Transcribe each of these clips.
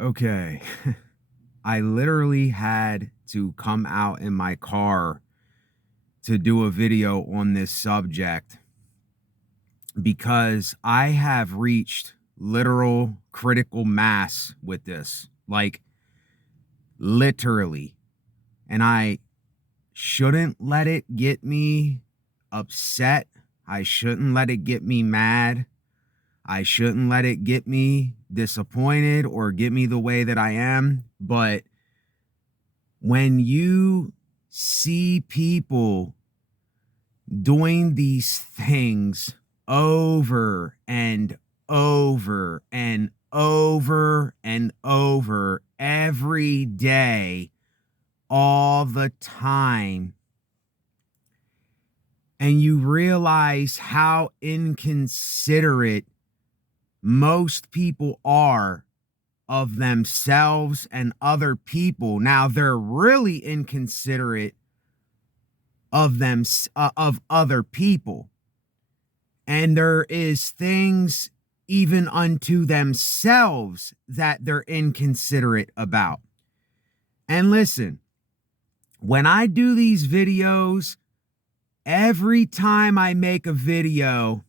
Okay. I literally had to come out in my car to do a video on this subject because I have reached literal critical mass with this. Like, literally. And I shouldn't let it get me upset. I shouldn't let it get me mad. I shouldn't let it get me disappointed or get me the way that I am. But when you see people doing these things over and over and over and over every day, all the time, and you realize how inconsiderate most people are of themselves and other people. Now, they're really inconsiderate of them, of other people. And there is things even unto themselves that they're inconsiderate about. And listen, when I do these videos, every time I make a video,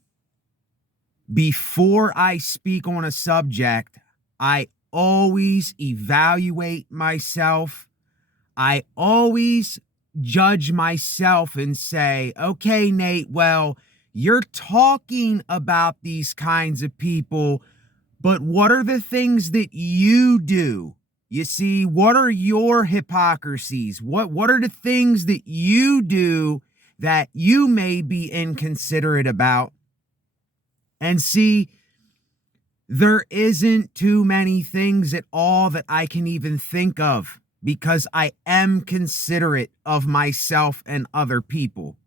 before I speak on a subject, I always evaluate myself. I always judge myself and say, okay, Nate, well, you're talking about these kinds of people, but what are the things that you do? You see, what are your hypocrisies? What are the things that you do that you may be inconsiderate about? And see, there isn't too many things at all that I can even think of because I am considerate of myself and other people.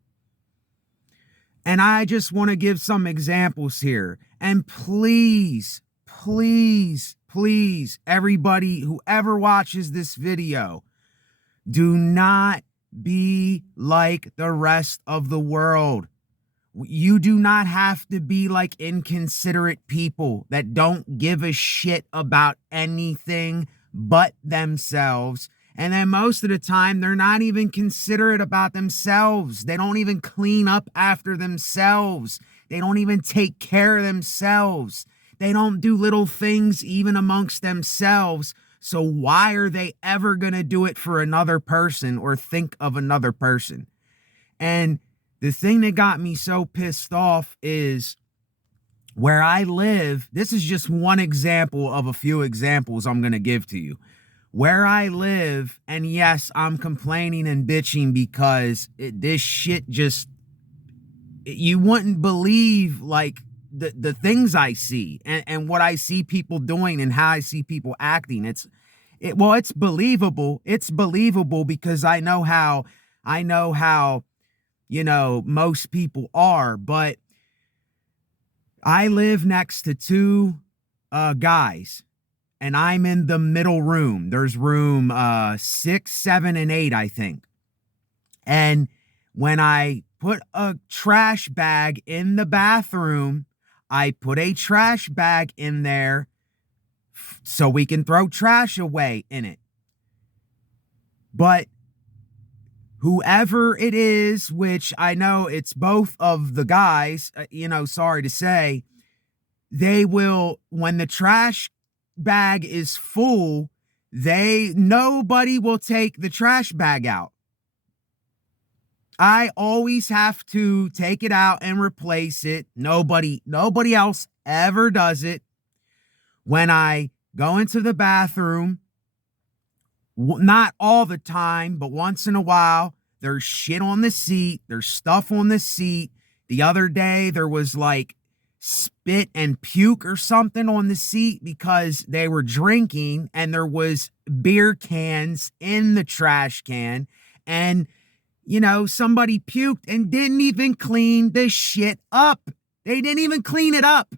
And I just want to give some examples here. And please, please, please, everybody, whoever watches this video, do not be like the rest of the world. You do not have to be like inconsiderate people that don't give a shit about anything but themselves. And then most of the time, they're not even considerate about themselves. They don't even clean up after themselves. They don't even take care of themselves. They don't do little things even amongst themselves. So why are they ever going to do it for another person or think of another person? And the thing that got me so pissed off is where I live. This is just one example of a few examples I'm going to give to you. Where I live, and yes, I'm complaining and bitching because this shit just, you wouldn't believe like the things I see and what I see people doing and how I see people acting. It's believable. It's believable because I know how most people are, but I live next to two guys, and I'm in the middle room. There's room 6, 7, and 8, I think. And when I put a trash bag in the bathroom, I put a trash bag in there so we can throw trash away in it. But whoever it is, which I know it's both of the guys, sorry to say, they will, when the trash bag is full, nobody will take the trash bag out. I always have to take it out and replace it. Nobody else ever does it. When I go into the bathroom, not all the time, but once in a while, there's shit on the seat. There's stuff on the seat. The other day, there was like spit and puke or something on the seat because they were drinking, and there was beer cans in the trash can. And, somebody puked and didn't even clean the shit up. They didn't even clean it up.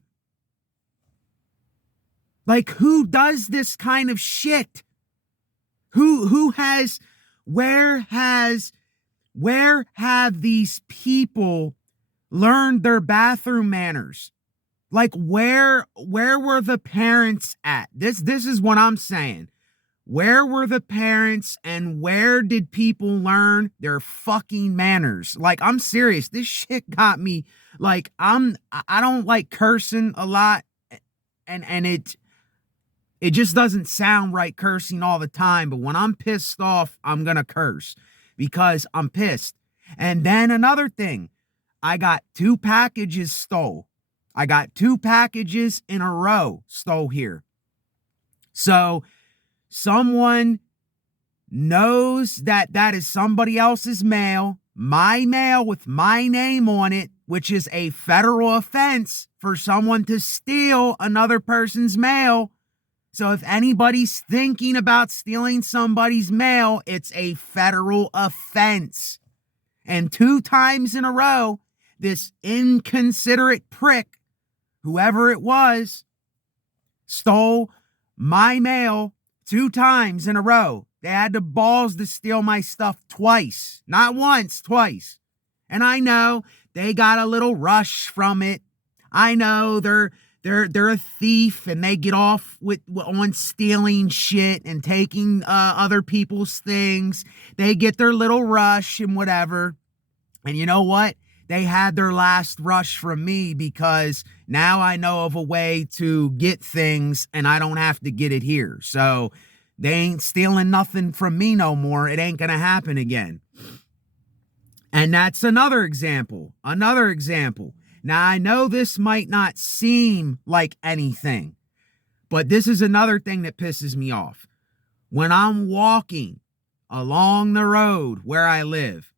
Like, who does this kind of shit? Where have these people learned their bathroom manners? Like where were the parents at? This is what I'm saying. Where were the parents and where did people learn their fucking manners? Like, I'm serious. This shit got me like I don't like cursing a lot, and it just doesn't sound right cursing all the time, but when I'm pissed off, I'm going to curse because I'm pissed. And then another thing, I got 2 packages stole. I got 2 packages in a row stole here. So someone knows that that is somebody else's mail, my mail with my name on it, which is a federal offense for someone to steal another person's mail. So if anybody's thinking about stealing somebody's mail, it's a federal offense. And 2 times in a row, this inconsiderate prick, whoever it was, stole my mail 2 times in a row. They had the balls to steal my stuff twice. Not once, twice. And I know they got a little rush from it. I know they're a thief and they get off on stealing shit and taking other people's things. They get their little rush and whatever. And you know what? They had their last rush from me because now I know of a way to get things and I don't have to get it here. So they ain't stealing nothing from me no more. It ain't going to happen again. And that's another example. Another example. Now, I know this might not seem like anything, but this is another thing that pisses me off. When I'm walking along the road where I live,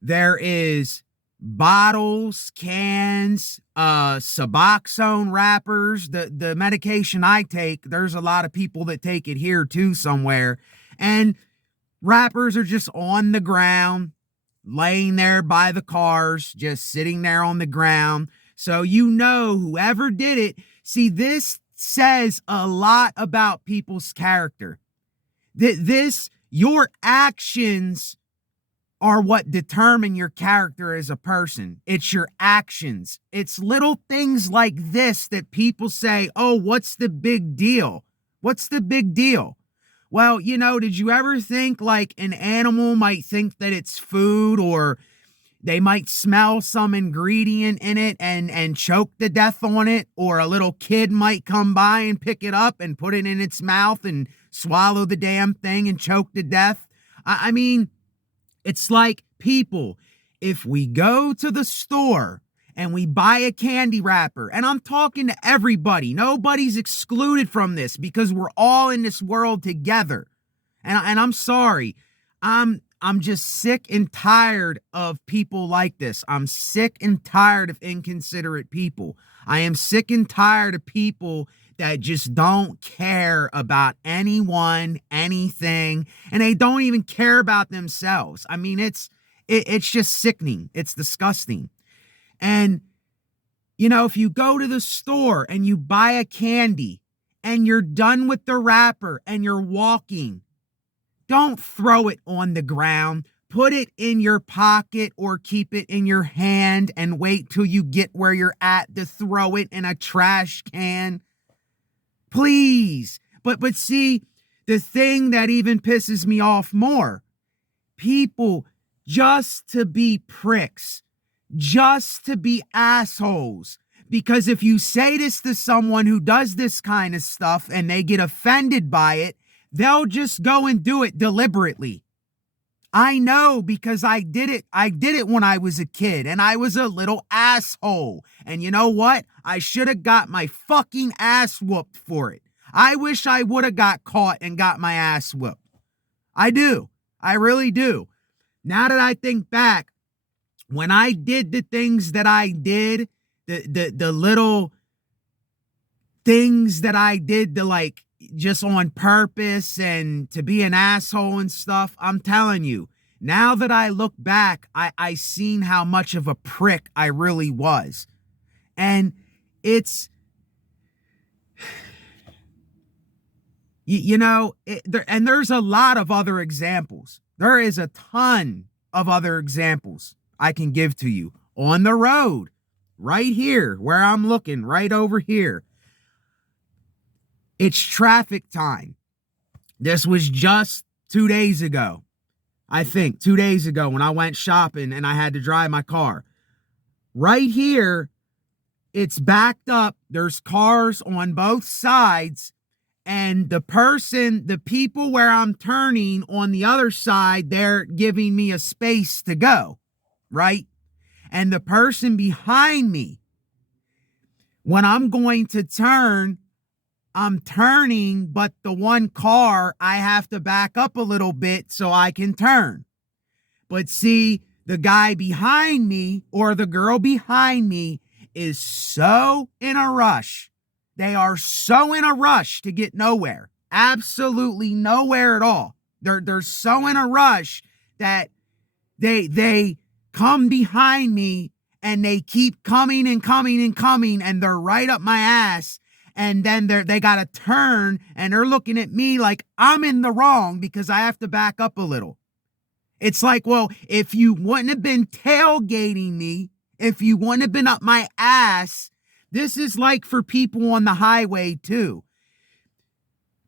there is bottles, cans, Suboxone wrappers, the medication I take. There's a lot of people that take it here too somewhere. And wrappers are just on the ground, laying there by the cars, just sitting there on the ground. So you know whoever did it. See, this says a lot about people's character. Your actions are what determine your character as a person. It's your actions. It's little things like this that people say, oh, what's the big deal? What's the big deal? Well, you know, did you ever think like an animal might think that it's food, or they might smell some ingredient in it and choke to death on it, or a little kid might come by and pick it up and put it in its mouth and swallow the damn thing and choke to death? I mean, it's like people, if we go to the store and we buy a candy wrapper, and I'm talking to everybody, nobody's excluded from this because we're all in this world together. And I'm sorry, I'm just sick and tired of people like this. I'm sick and tired of inconsiderate people. I am sick and tired of people that just don't care about anyone, anything, and they don't even care about themselves. I mean, it's just sickening. It's disgusting. And, you know, if you go to the store and you buy a candy and you're done with the wrapper and you're walking, don't throw it on the ground. Put it in your pocket or keep it in your hand and wait till you get where you're at to throw it in a trash can. Please. But see, the thing that even pisses me off more, people just to be pricks, just to be assholes. Because if you say this to someone who does this kind of stuff and they get offended by it, they'll just go and do it deliberately. I know, because I did it. I did it when I was a kid and I was a little asshole. And you know what? I should have got my fucking ass whooped for it. I wish I would have got caught and got my ass whooped. I do. I really do. Now that I think back, when I did the things that I did, the little things that I did to like just on purpose and to be an asshole and stuff, I'm telling you, now that I look back, I seen how much of a prick I really was. And it's, you know, and there's a lot of other examples. There is a ton of other examples I can give to you on the road. right here where I'm looking, right over here. It's traffic time. This was just 2 days ago. I think 2 days ago when I went shopping and I had to drive my car. Right here, it's backed up. There's cars on both sides. And the people where I'm turning on the other side, they're giving me a space to go, right? And the person behind me, when I'm going to turn, I'm turning, but the one car, I have to back up a little bit so I can turn. But see, the guy behind me or the girl behind me is so in a rush. They are so in a rush to get nowhere. Absolutely nowhere at all. They're so in a rush that they come behind me and they keep coming and coming and coming, and they're right up my ass. And then they got to turn and they're looking at me like I'm in the wrong because I have to back up a little. It's like, well, if you wouldn't have been tailgating me, if you wouldn't have been up my ass, this is like for people on the highway too.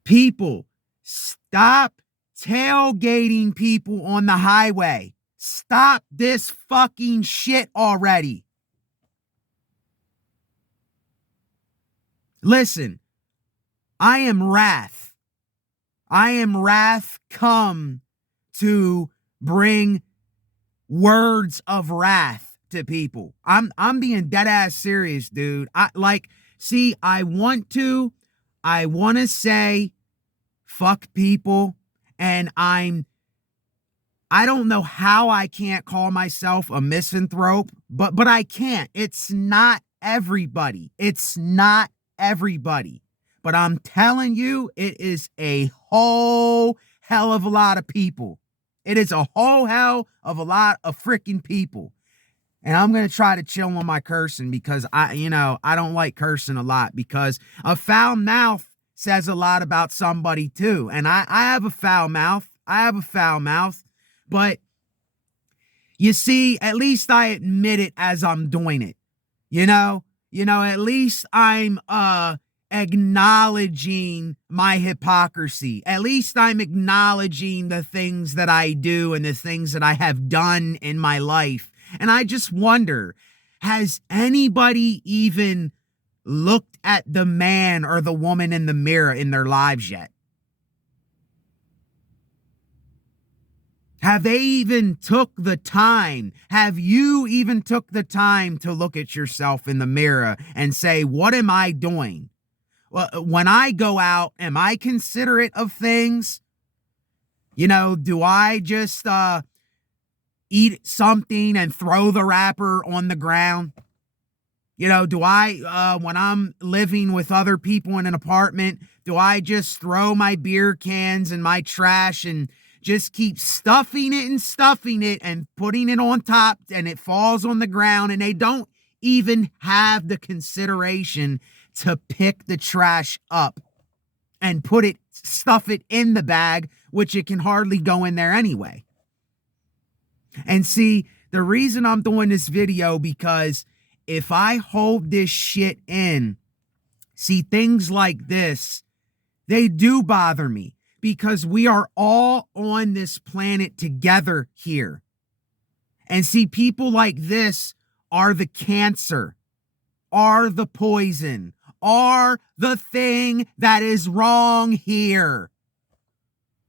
People, stop tailgating people on the highway. Stop this fucking shit already. Listen, I am wrath. I am wrath come to bring words of wrath to people. I'm being dead ass serious, dude. I want to say fuck people, and I don't know how I can't call myself a misanthrope, but I can't. It's not everybody. It's not everybody. But I'm telling you, it is a whole hell of a lot of people. It is a whole hell of a lot of freaking people. And I'm going to try to chill on my cursing because I don't like cursing a lot, because a foul mouth says a lot about somebody too. And I have a foul mouth. But you see, at least I admit it as I'm doing it. At least I'm acknowledging my hypocrisy. At least I'm acknowledging the things that I do and the things that I have done in my life. And I just wonder, has anybody even looked at the man or the woman in the mirror in their lives yet? Have they even took the time? Have you even took the time to look at yourself in the mirror and say, what am I doing? Well, when I go out, am I considerate of things? Do I just eat something and throw the wrapper on the ground? Do I, when I'm living with other people in an apartment, do I just throw my beer cans and my trash and just keep stuffing it and putting it on top, and it falls on the ground, and they don't even have the consideration to pick the trash up and stuff it in the bag, which it can hardly go in there anyway. And see, the reason I'm doing this video, because if I hold this shit in, see, things like this, they do bother me, because we are all on this planet together here. And see, people like this are the cancer, are the poison, are the thing that is wrong here.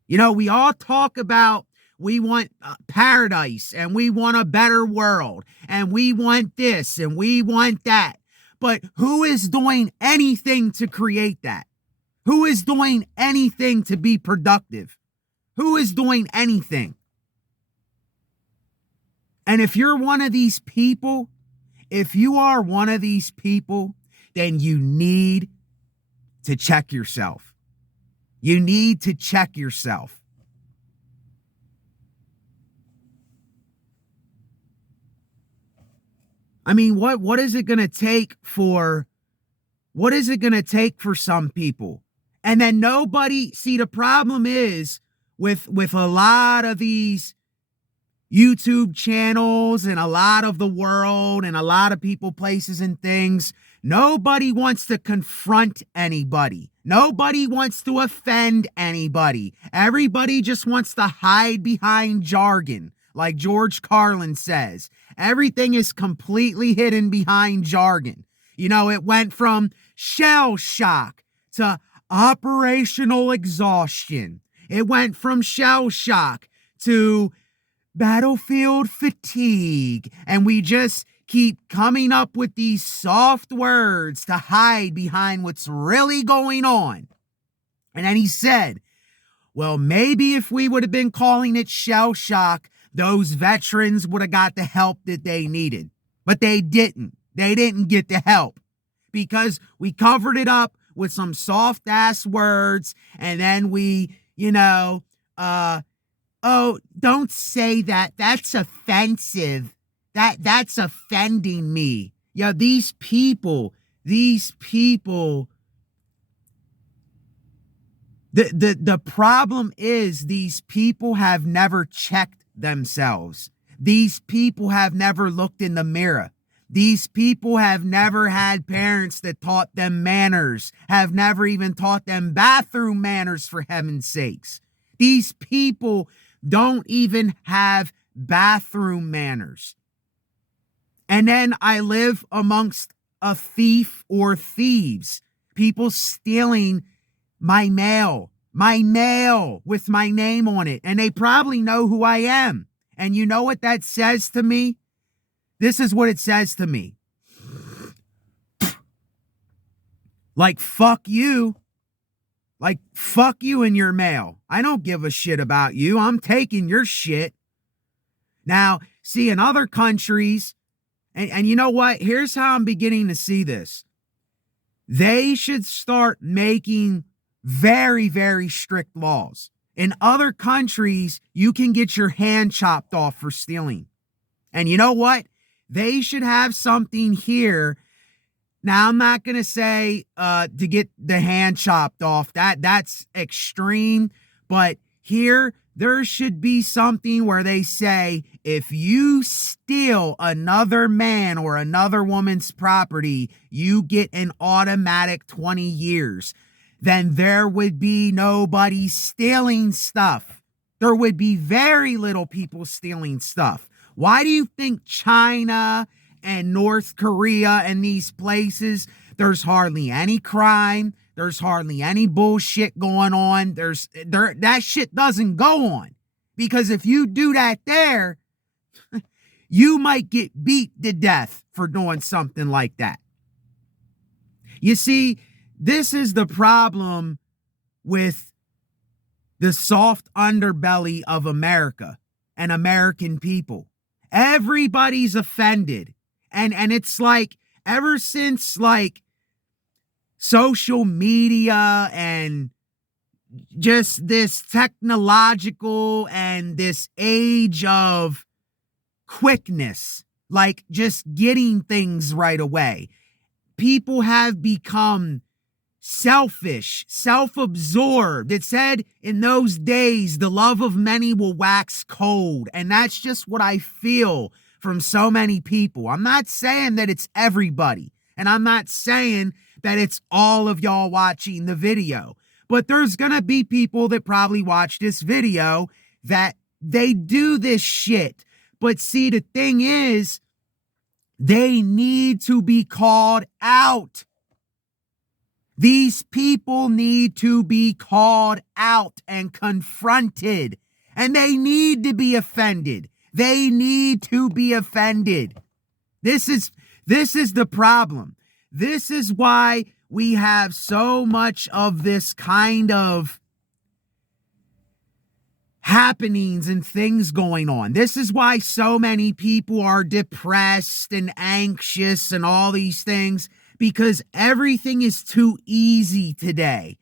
We all talk about we want paradise, and we want a better world, and we want this, and we want that. But who is doing anything to create that? Who is doing anything to be productive? Who is doing anything? And if you're one of these people, if you are one of these people, then you need to check yourself. You need to check yourself. I mean, what is it going to take for some people? And then nobody, see, the problem is with a lot of these YouTube channels and a lot of the world and a lot of people, places, and things, nobody wants to confront anybody. Nobody wants to offend anybody. Everybody just wants to hide behind jargon. Like George Carlin says, everything is completely hidden behind jargon. You know, it went from shell shock to operational exhaustion. It went from shell shock to battlefield fatigue. And we just keep coming up with these soft words to hide behind what's really going on. And then he said, well, maybe if we would have been calling it shell shock, those veterans would have got the help that they needed. But they didn't. They didn't get the help because we covered it up with some soft ass words. And then we, oh, don't say that. That's offensive. That's offending me. Yeah, these people, the problem is these people have never checked themselves. These people have never looked in the mirror. These people have never had parents that taught them manners, have never even taught them bathroom manners, for heaven's sakes. These people don't even have bathroom manners. And then I live amongst a thief or thieves, people stealing my mail with my name on it. And they probably know who I am. And you know what that says to me? This is what it says to me. Like, fuck you. Like, fuck you and your mail. I don't give a shit about you. I'm taking your shit. Now, see, in other countries, and you know what? Here's how I'm beginning to see this. They should start making very, very strict laws. In other countries, you can get your hand chopped off for stealing. And you know what? They should have something here. Now, I'm not going to say to get the hand chopped off. That's extreme. But here, there should be something where they say, if you steal another man or another woman's property, you get an automatic 20 years. Then there would be nobody stealing stuff. There would be very little people stealing stuff. Why do you think China and North Korea and these places, there's hardly any crime, there's hardly any bullshit going on, that shit doesn't go on? Because if you do that there, you might get beat to death for doing something like that. You see, this is the problem with the soft underbelly of America and American people. Everybody's offended. And it's like, ever since like social media and just this technological and this age of quickness, like just getting things right away, people have become selfish, self-absorbed. It said in those days, the love of many will wax cold. And that's just what I feel from so many people. I'm not saying that it's everybody. And I'm not saying that it's all of y'all watching the video. But there's going to be people that probably watch this video that they do this shit. But see, the thing is, they need to be called out. These people need to be called out and confronted. And they need to be offended. They need to be offended. This is the problem. This is why we have so much of this kind of happenings and things going on. This is why so many people are depressed and anxious and all these things, because everything is too easy today.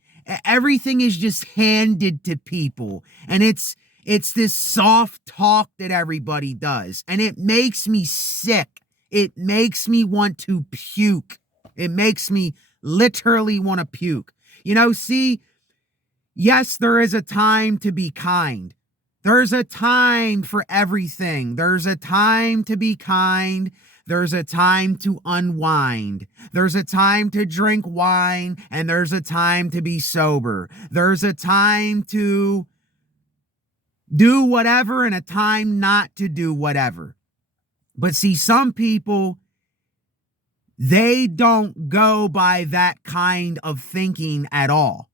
Everything is just handed to people. And it's this soft talk that everybody does. And it makes me sick. It makes me want to puke. It makes me literally want to puke. You know, see, yes, there is a time to be kind. There's a time for everything. There's a time to be kind. There's a time to unwind. There's a time to drink wine, and there's a time to be sober. There's a time to do whatever and a time not to do whatever. But see, some people, they don't go by that kind of thinking at all.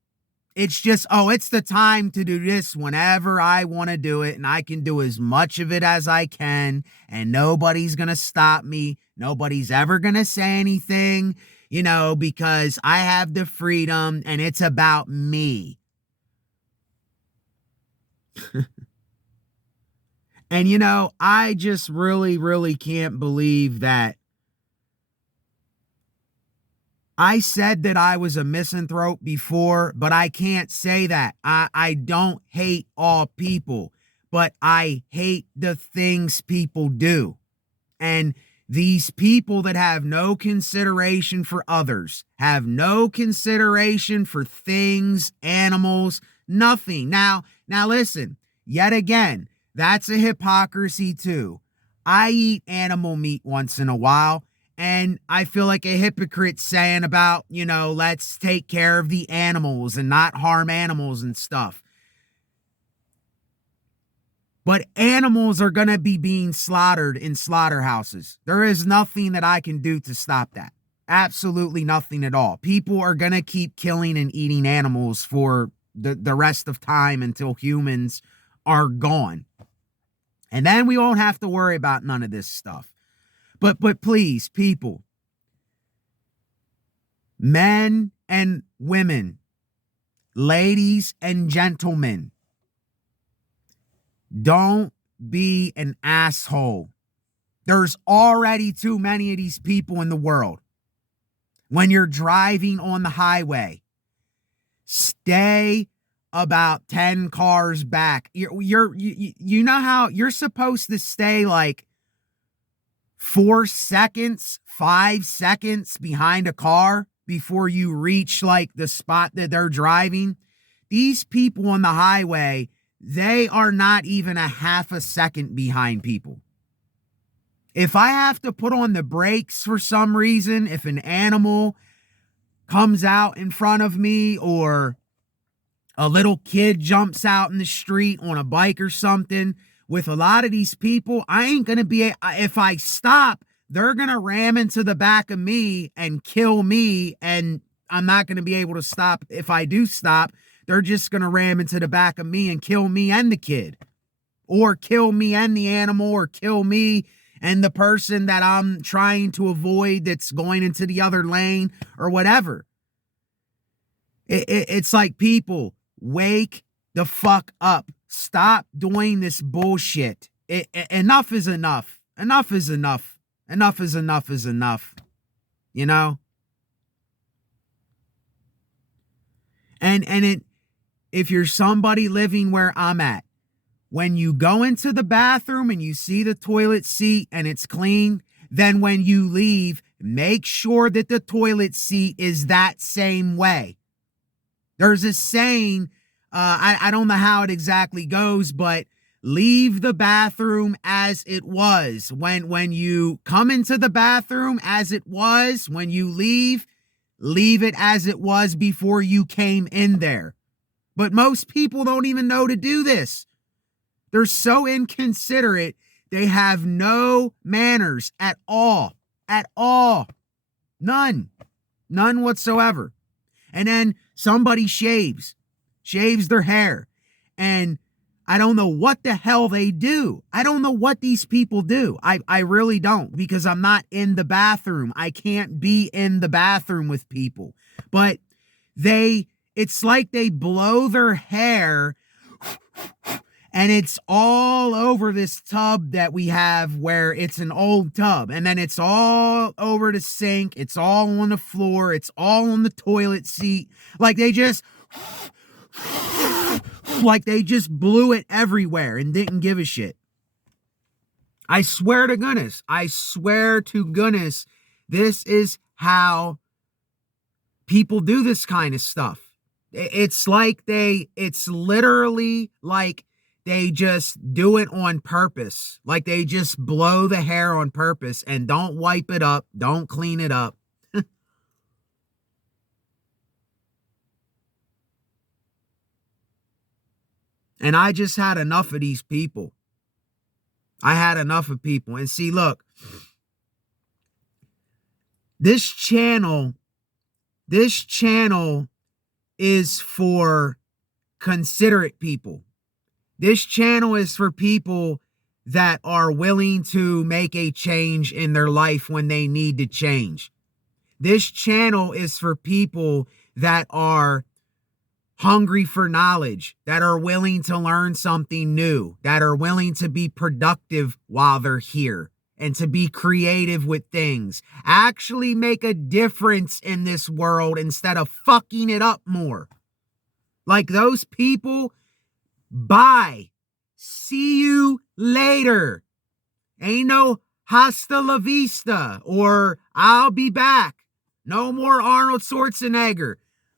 It's just, oh, it's the time to do this whenever I want to do it, and I can do as much of it as I can, and nobody's going to stop me. Nobody's ever going to say anything, because I have the freedom, and it's about me. And, I just really, really can't believe that I said that I was a misanthrope before, but I can't say that. I don't hate all people, but I hate the things people do. And these people that have no consideration for others, have no consideration for things, animals, nothing. Now listen, yet again, that's a hypocrisy too. I eat animal meat once in a while. And I feel like a hypocrite saying about, let's take care of the animals and not harm animals and stuff. But animals are going to be being slaughtered in slaughterhouses. There is nothing that I can do to stop that. Absolutely nothing at all. People are going to keep killing and eating animals for the rest of time until humans are gone. And then we won't have to worry about none of this stuff. But please, people, men and women, ladies and gentlemen, don't be an asshole. There's already too many of these people in the world. When you're driving on the highway, stay about 10 cars back. You know how you're supposed to stay like 4 seconds, 5 seconds behind a car before you reach like the spot that they're driving. These people on the highway, they are not even a half a second behind people. If I have to put on the brakes for some reason, if an animal comes out in front of me or a little kid jumps out in the street on a bike or something, with a lot of these people, I ain't going to be, if I stop, they're going to ram into the back of me and kill me. And I'm not going to be able to stop. If I do stop, they're just going to ram into the back of me and kill me and the kid, or kill me and the animal, or kill me and the person that I'm trying to avoid that's going into the other lane or whatever. It's like, people, wake the fuck up. Stop doing this bullshit. Enough is enough. Enough is enough. Enough is enough is enough. And if you're somebody living where I'm at, when you go into the bathroom and you see the toilet seat and it's clean, then when you leave, make sure that the toilet seat is that same way. There's a saying, I don't know how it exactly goes, but leave the bathroom as it was. When you come into the bathroom as it was, when you leave it as it was before you came in there. But most people don't even know to do this. They're so inconsiderate. They have no manners at all. At all. None whatsoever. And then somebody shaves their hair, and I don't know what the hell they do. I don't know what these people do. I really don't, because I'm not in the bathroom. I can't be in the bathroom with people. But it's like they blow their hair and it's all over this tub that we have, where it's an old tub, and then it's all over the sink. It's all on the floor. It's all on the toilet seat. Like they just blew it everywhere and didn't give a shit. I swear to goodness, this is how people do this kind of stuff. It's literally like they just do it on purpose. Like they just blow the hair on purpose and don't wipe it up, don't clean it up. And I just had enough of these people. I had enough of people. And see, look, this channel is for considerate people. This channel is for people that are willing to make a change in their life when they need to change. This channel is for people that are hungry for knowledge, that are willing to learn something new, that are willing to be productive while they're here and to be creative with things. Actually make a difference in this world instead of fucking it up more. Like those people, bye. See you later. Ain't no hasta la vista or I'll be back. No more Arnold Schwarzenegger.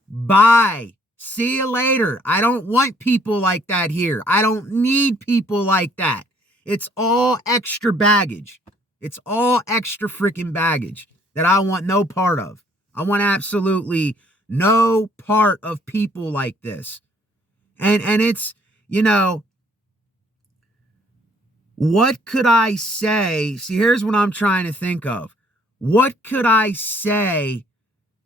Bye. See you later. I don't want people like that here. I don't need people like that. It's all extra baggage. It's all extra freaking baggage that I want no part of. I want absolutely no part of people like this. And it's, you know, what could I say? See, here's what I'm trying to think of. What could I say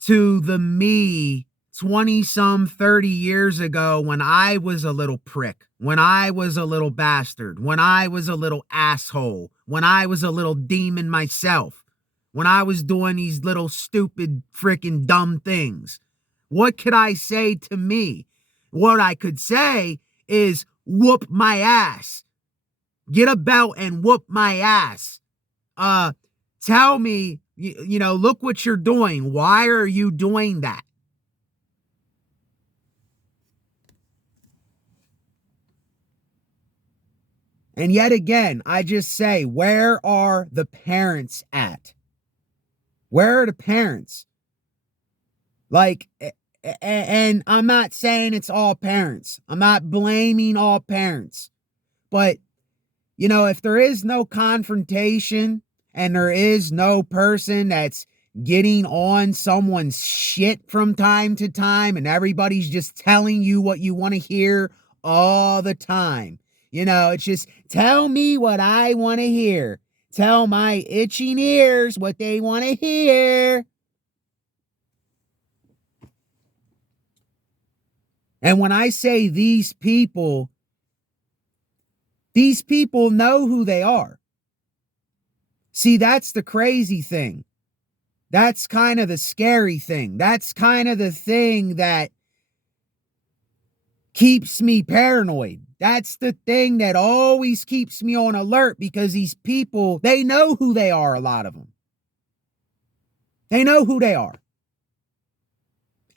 to the me 20-some, 30 years ago when I was a little prick, when I was a little bastard, when I was a little asshole, when I was a little demon myself, when I was doing these little stupid freaking dumb things? What could I say to me? What I could say is whoop my ass. Get a belt and whoop my ass. Tell me, you know, look what you're doing. Why are you doing that? And yet again, I just say, where are the parents at? Where are the parents? Like, and I'm not saying it's all parents. I'm not blaming all parents. But, you know, if there is no confrontation and there is no person that's getting on someone's shit from time to time and everybody's just telling you what you want to hear all the time. You know, it's just tell me what I want to hear. Tell my itching ears what they want to hear. And when I say these people know who they are. See, that's the crazy thing. That's kind of the scary thing. That's kind of the thing that keeps me paranoid. That's the thing that always keeps me on alert, because these people, they know who they are, a lot of them. They know who they are.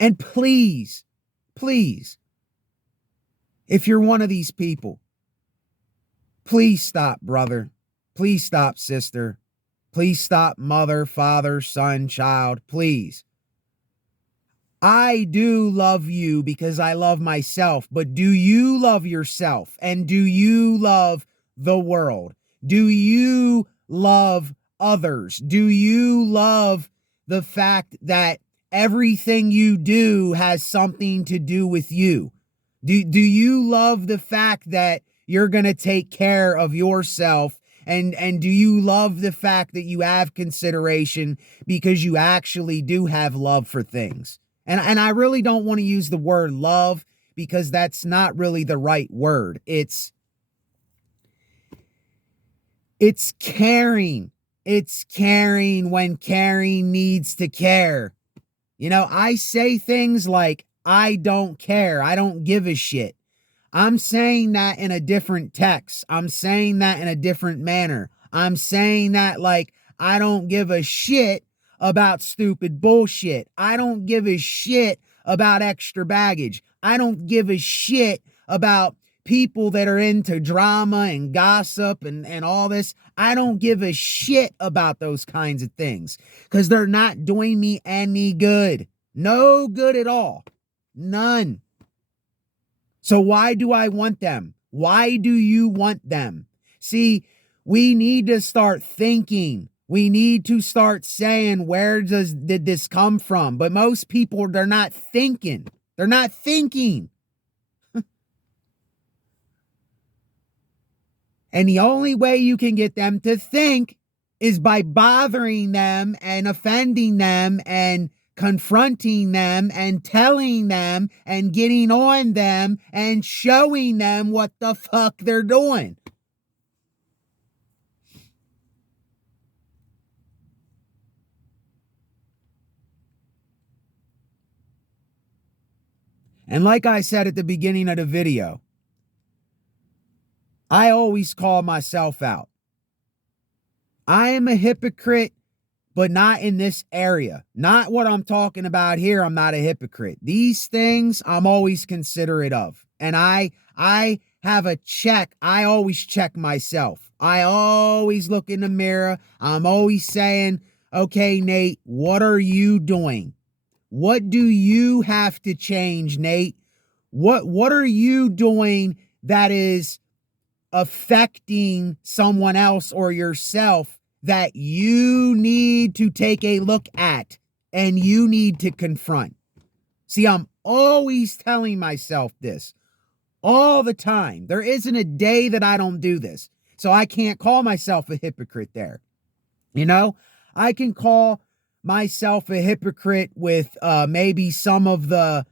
And please, please, if you're one of these people, please stop, brother. Please stop, sister. Please stop, mother, father, son, child. Please. I do love you because I love myself, but do you love yourself? And do you love the world? Do you love others? Do you love the fact that everything you do has something to do with you? Do you love the fact that you're going to take care of yourself? And do you love the fact that you have consideration because you actually do have love for things? And I really don't want to use the word love because that's not really the right word. It's caring. It's caring when caring needs to care. You know, I say things like, I don't care. I don't give a shit. I'm saying that in a different text. I'm saying that in a different manner. I'm saying that like, I don't give a shit about stupid bullshit. I don't give a shit about extra baggage. I don't give a shit about people that are into drama and gossip and all this. I don't give a shit about those kinds of things because they're not doing me any good. No good at all. None. So why do I want them? Why do you want them? See, we need to start thinking. We need to start saying, did this come from? But most people, they're not thinking. They're not thinking. And the only way you can get them to think is by bothering them and offending them and confronting them and telling them and getting on them and showing them what the fuck they're doing. And like I said at the beginning of the video, I always call myself out. I am a hypocrite, but not in this area. Not what I'm talking about here. I'm not a hypocrite. These things I'm always considerate of. And I have a check. I always check myself. I always look in the mirror. I'm always saying, okay, Nate, what are you doing? What do you have to change, Nate? What are you doing that is affecting someone else or yourself that you need to take a look at and you need to confront? See, I'm always telling myself this all the time. There isn't a day that I don't do this. So I can't call myself a hypocrite there. You know, I can call myself a hypocrite with maybe some of the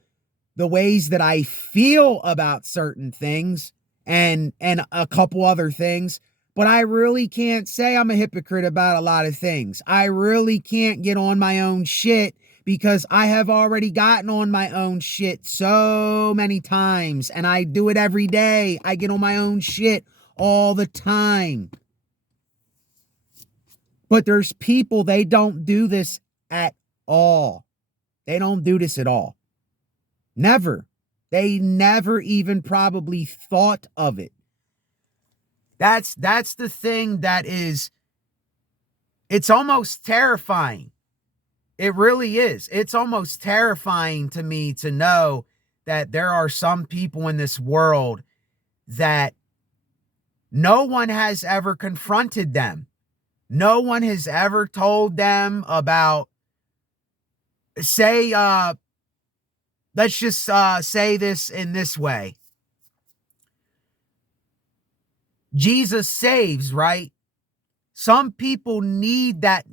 ways that I feel about certain things and a couple other things, but I really can't say I'm a hypocrite about a lot of things. I really can't get on my own shit because I have already gotten on my own shit so many times, and I do it every day. I get on my own shit all the time. But there's people, they don't do this at all. They don't do this at all. Never. They never even probably thought of it. That's the thing that is, it's almost terrifying. It really is. It's almost terrifying to me to know that there are some people in this world that no one has ever confronted them. No one has ever told them about, say, let's just say this in this way. Jesus saves, right? Some people need that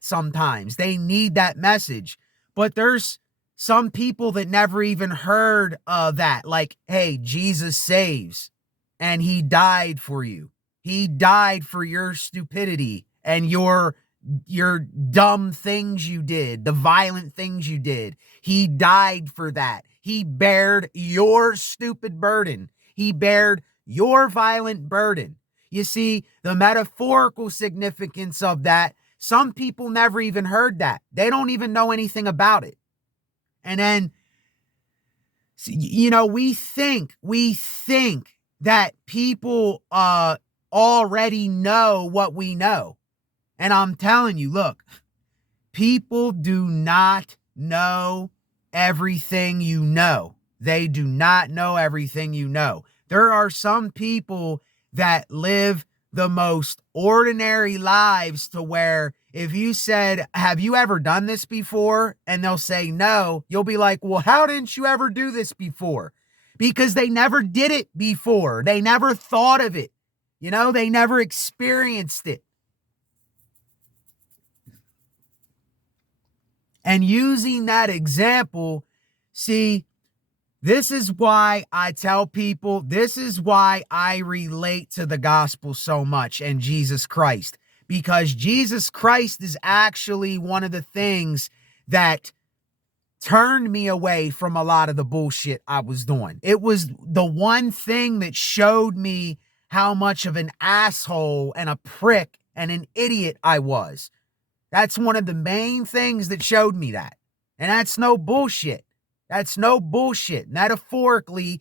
sometimes. They need that message. But there's some people that never even heard of that. Like, hey, Jesus saves and he died for you. He died for your stupidity and your dumb things you did, the violent things you did. He died for that. He bared your stupid burden. He bared your violent burden. You see, the metaphorical significance of that, some people never even heard that. They don't even know anything about it. And then, you know, we think that people already know what we know. And I'm telling you, look, people do not know everything you know. They do not know everything you know. There are some people that live the most ordinary lives to where if you said, have you ever done this before? And they'll say no, you'll be like, well, how didn't you ever do this before? Because they never did it before. They never thought of it. You know, they never experienced it. And using that example, see, this is why I tell people, this is why I relate to the gospel so much and Jesus Christ. Because Jesus Christ is actually one of the things that turned me away from a lot of the bullshit I was doing. It was the one thing that showed me how much of an asshole and a prick and an idiot I was. That's one of the main things that showed me that. And that's no bullshit. That's no bullshit. Metaphorically,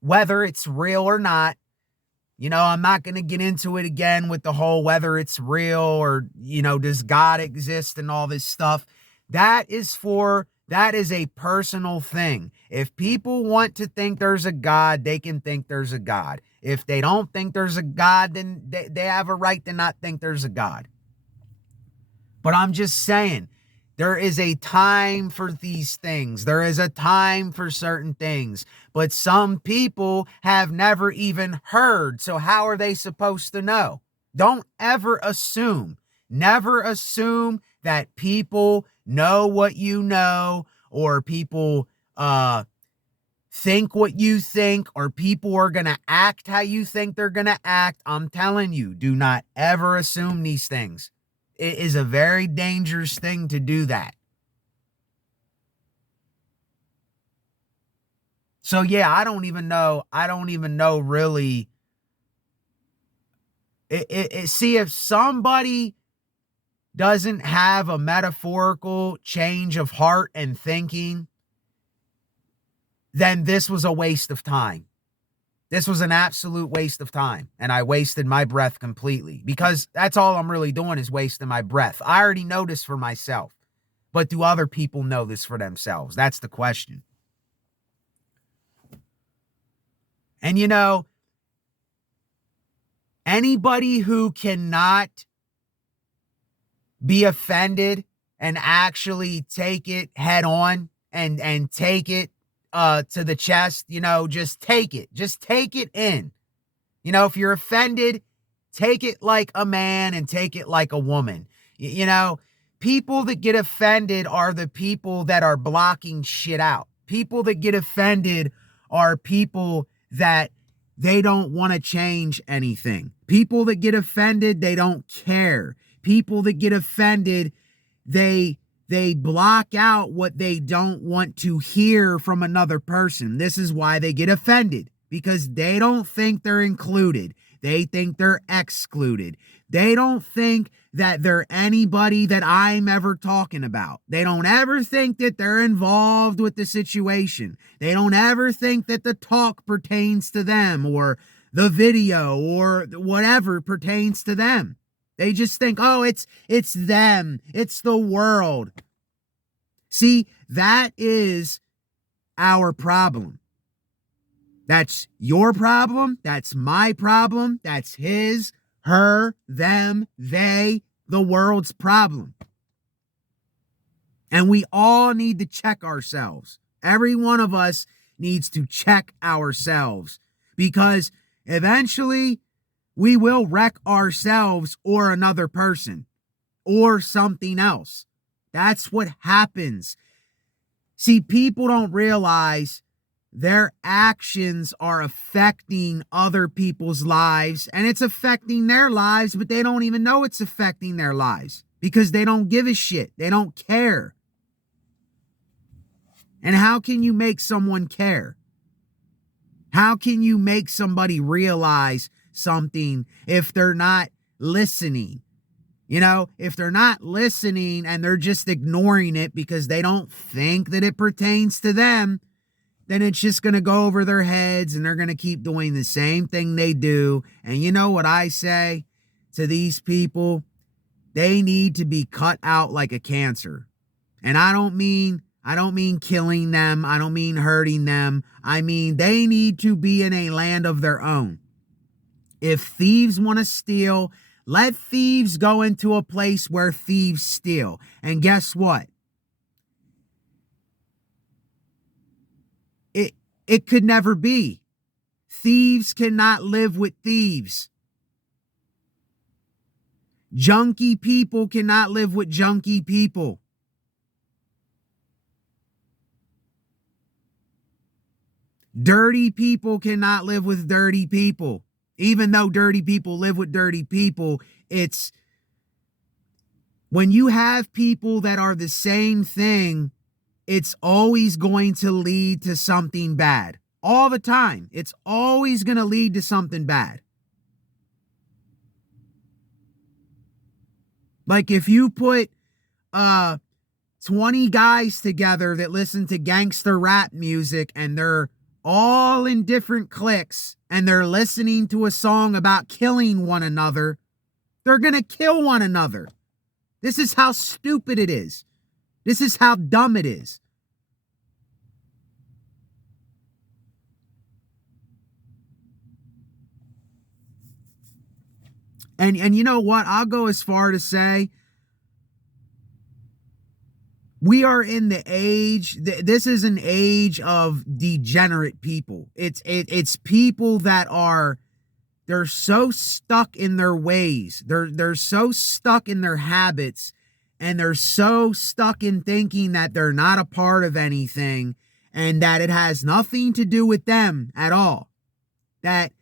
whether it's real or not, you know, I'm not going to get into it again with the whole whether it's real or, you know, does God exist and all this stuff. That is for That is a personal thing. If people want to think there's a God, they can think there's a God. If they don't think there's a God, then they have a right to not think there's a God. But I'm just saying, there is a time for these things. There is a time for certain things. But some people have never even heard. So how are they supposed to know? Don't ever assume. Never assume that people know what you know, or people think what you think, or people are going to act how you think they're going to act. I'm telling you, do not ever assume these things. It is a very dangerous thing to do that. So yeah, I don't even know really. See, if somebody doesn't have a metaphorical change of heart and thinking, then this was a waste of time. This was an absolute waste of time. And I wasted my breath completely, because that's all I'm really doing is wasting my breath. I already know this for myself, but do other people know this for themselves? That's the question. And you know, anybody who cannot be offended and actually take it head on and take it to the chest, you know, just take it in. You know, if you're offended, take it like a man and take it like a woman. You know, people that get offended are the people that are blocking shit out. People that get offended are people that they don't want to change anything. People that get offended, they don't care. People that get offended, they block out what they don't want to hear from another person. This is why they get offended, because they don't think they're included. They think they're excluded. They don't think that they're anybody that I'm ever talking about. They don't ever think that they're involved with the situation. They don't ever think that the talk pertains to them, or the video, or whatever pertains to them. They just think, oh, it's them. It's the world. See, that is our problem. That's your problem. That's my problem. That's his, her, them, they, the world's problem. And we all need to check ourselves. Every one of us needs to check ourselves, because eventually we will wreck ourselves or another person or something else. That's what happens. See, people don't realize their actions are affecting other people's lives, and it's affecting their lives, but they don't even know it's affecting their lives because they don't give a shit. They don't care. And how can you make someone care? How can you make somebody realize something if they're not listening? You know, if they're not listening and they're just ignoring it because they don't think that it pertains to them, then it's just going to go over their heads and they're going to keep doing the same thing they do. And you know what I say to these people? They need to be cut out like a cancer. And I don't mean killing them. I don't mean hurting them. I mean, they need to be in a land of their own. If thieves want to steal, let thieves go into a place where thieves steal. And guess what? It could never be. Thieves cannot live with thieves. Junkie people cannot live with junkie people. Dirty people cannot live with dirty people. Even though dirty people live with dirty people, it's when you have people that are the same thing, it's always going to lead to something bad. All the time. It's always going to lead to something bad. Like if you put 20 guys together that listen to gangster rap music and they're all in different cliques and they're listening to a song about killing one another, they're going to kill one another. This is how stupid it is. This is how dumb it is. And you know what? I'll go as far to say we are in the age, this is an age of degenerate people. It's people that are, they're so stuck in their ways. They're so stuck in their habits, and they're so stuck in thinking that they're not a part of anything and that it has nothing to do with them at all. That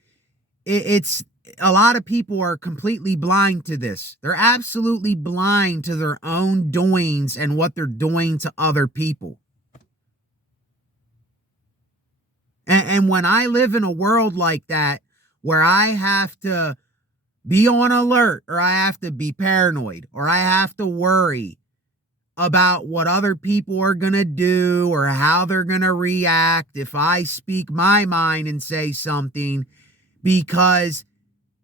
it's a lot of people are completely blind to this. They're absolutely blind to their own doings and what they're doing to other people. And when I live in a world like that, where I have to be on alert, or I have to be paranoid, or I have to worry about what other people are going to do or how they're going to react if I speak my mind and say something, because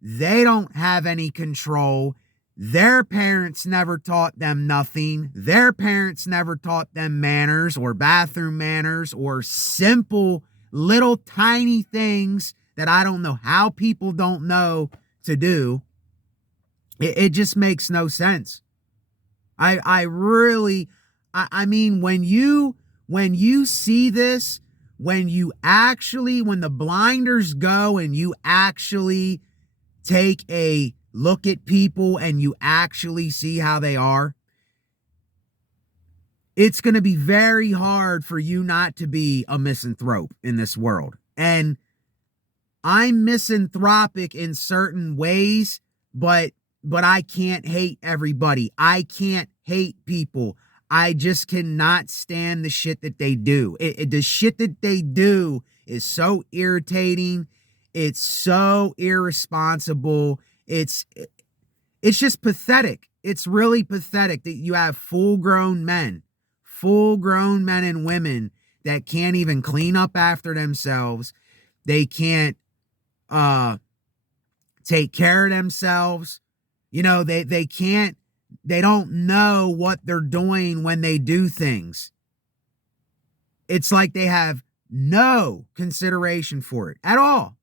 they don't have any control. Their parents never taught them nothing. Their parents never taught them manners or bathroom manners or simple little tiny things that I don't know how people don't know to do. It just makes no sense. I mean, when you see this, when the blinders go and you actually take a look at people and you actually see how they are, it's going to be very hard for you not to be a misanthrope in this world. And I'm misanthropic in certain ways, but I can't hate everybody. I can't hate people. I just cannot stand the shit that they do. The shit that they do is so irritating. It's so irresponsible. It's just pathetic. It's really pathetic that you have full-grown men and women that can't even clean up after themselves. They can't take care of themselves. You know, they don't know what they're doing when they do things. It's like they have no consideration for it at all.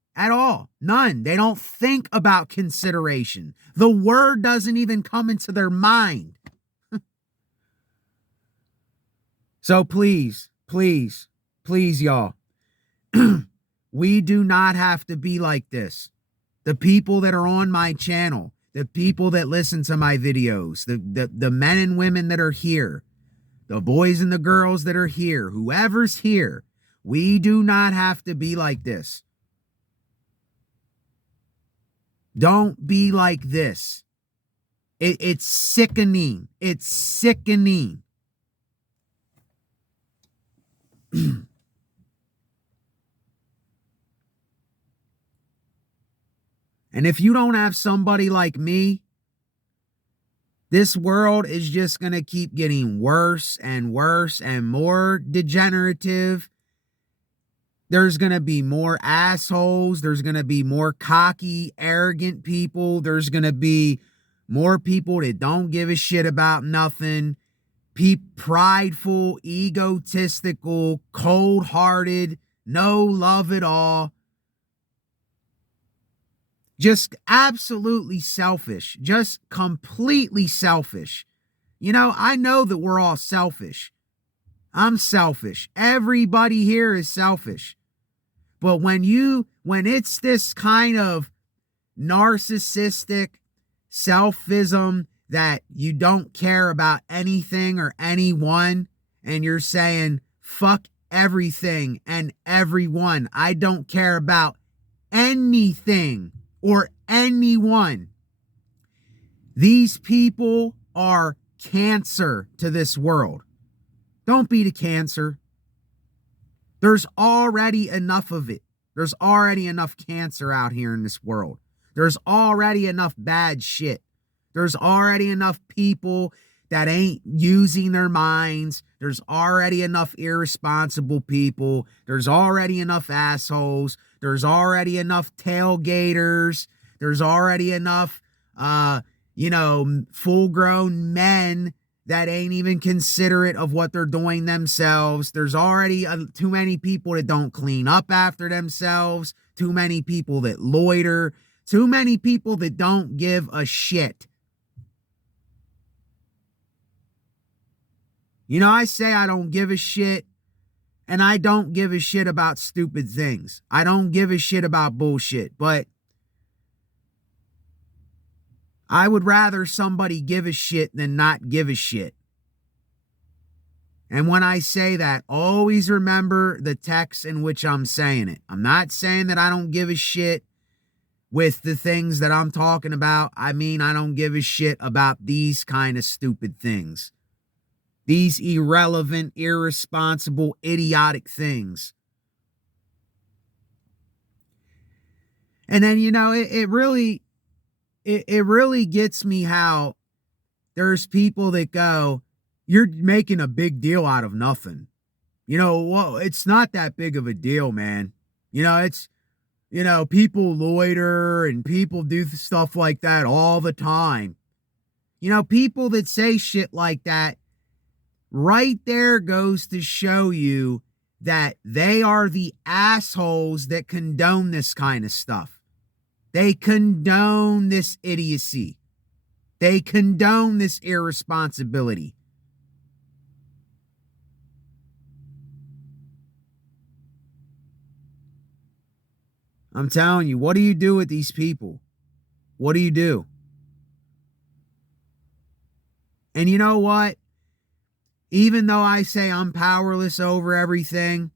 None. They don't think about consideration. The word doesn't even come into their mind. So please, y'all, we do not have to be like this. The people that are on my channel, the people that listen to my videos, the men and women that are here, the boys and the girls that are here, whoever's here, we do not have to be like this. Don't be like this. It's sickening. It's sickening. And if you don't have somebody like me, this world is just going to keep getting worse and worse and more degenerative. There's going to be more assholes. There's going to be more cocky, arrogant people. There's going to be more people that don't give a shit about nothing. Prideful, egotistical, cold-hearted, no love at all. Just absolutely selfish. Just completely selfish. You know, I know that we're all selfish. I'm selfish. Everybody here is selfish. But when it's this kind of narcissistic selfism that you don't care about anything or anyone, and you're saying, fuck everything and everyone, I don't care about anything or anyone. These people are cancer to this world. Don't be the cancer. There's already enough of it. There's already enough cancer out here in this world. There's already enough bad shit. There's already enough people that ain't using their minds. There's already enough irresponsible people. There's already enough assholes. There's already enough tailgaters. There's already enough, full-grown men that ain't even considerate of what they're doing themselves. There's already too many people that don't clean up after themselves. Too many people that loiter. Too many people that don't give a shit. You know, I say I don't give a shit, and I don't give a shit about stupid things. I don't give a shit about bullshit, but I would rather somebody give a shit than not give a shit. And when I say that, always remember the text in which I'm saying it. I'm not saying that I don't give a shit with the things that I'm talking about. I mean, I don't give a shit about these kind of stupid things. These irrelevant, irresponsible, idiotic things. And then, you know, it really gets me how there's people that go, you're making a big deal out of nothing. You know, well, it's not that big of a deal, man. You know, it's, you know, people loiter and people do stuff like that all the time. You know, people that say shit like that, right there goes to show you that they are the assholes that condone this kind of stuff. They condone this idiocy. They condone this irresponsibility. I'm telling you, what do you do with these people? What do you do? And you know what? Even though I say I'm powerless over everything,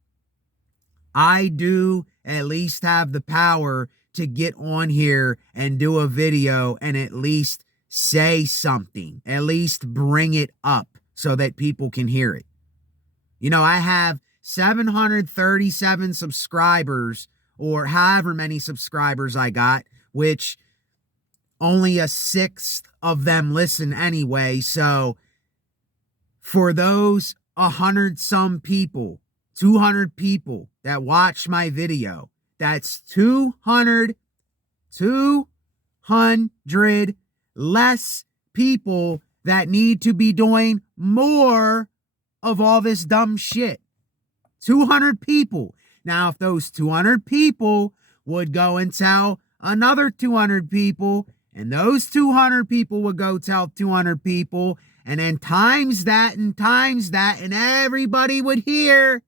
I do at least have the power to get on here and do a video and at least say something, at least bring it up so that people can hear it. You know, I have 737 subscribers, or however many subscribers I got, which only a sixth of them listen anyway. So for those 100 some people, 200 people that watch my video, that's 200 less people that need to be doing more of all this dumb shit. 200 people. Now, if those 200 people would go and tell another 200 people, and those 200 people would go tell 200 people, and then times that, and everybody would hear,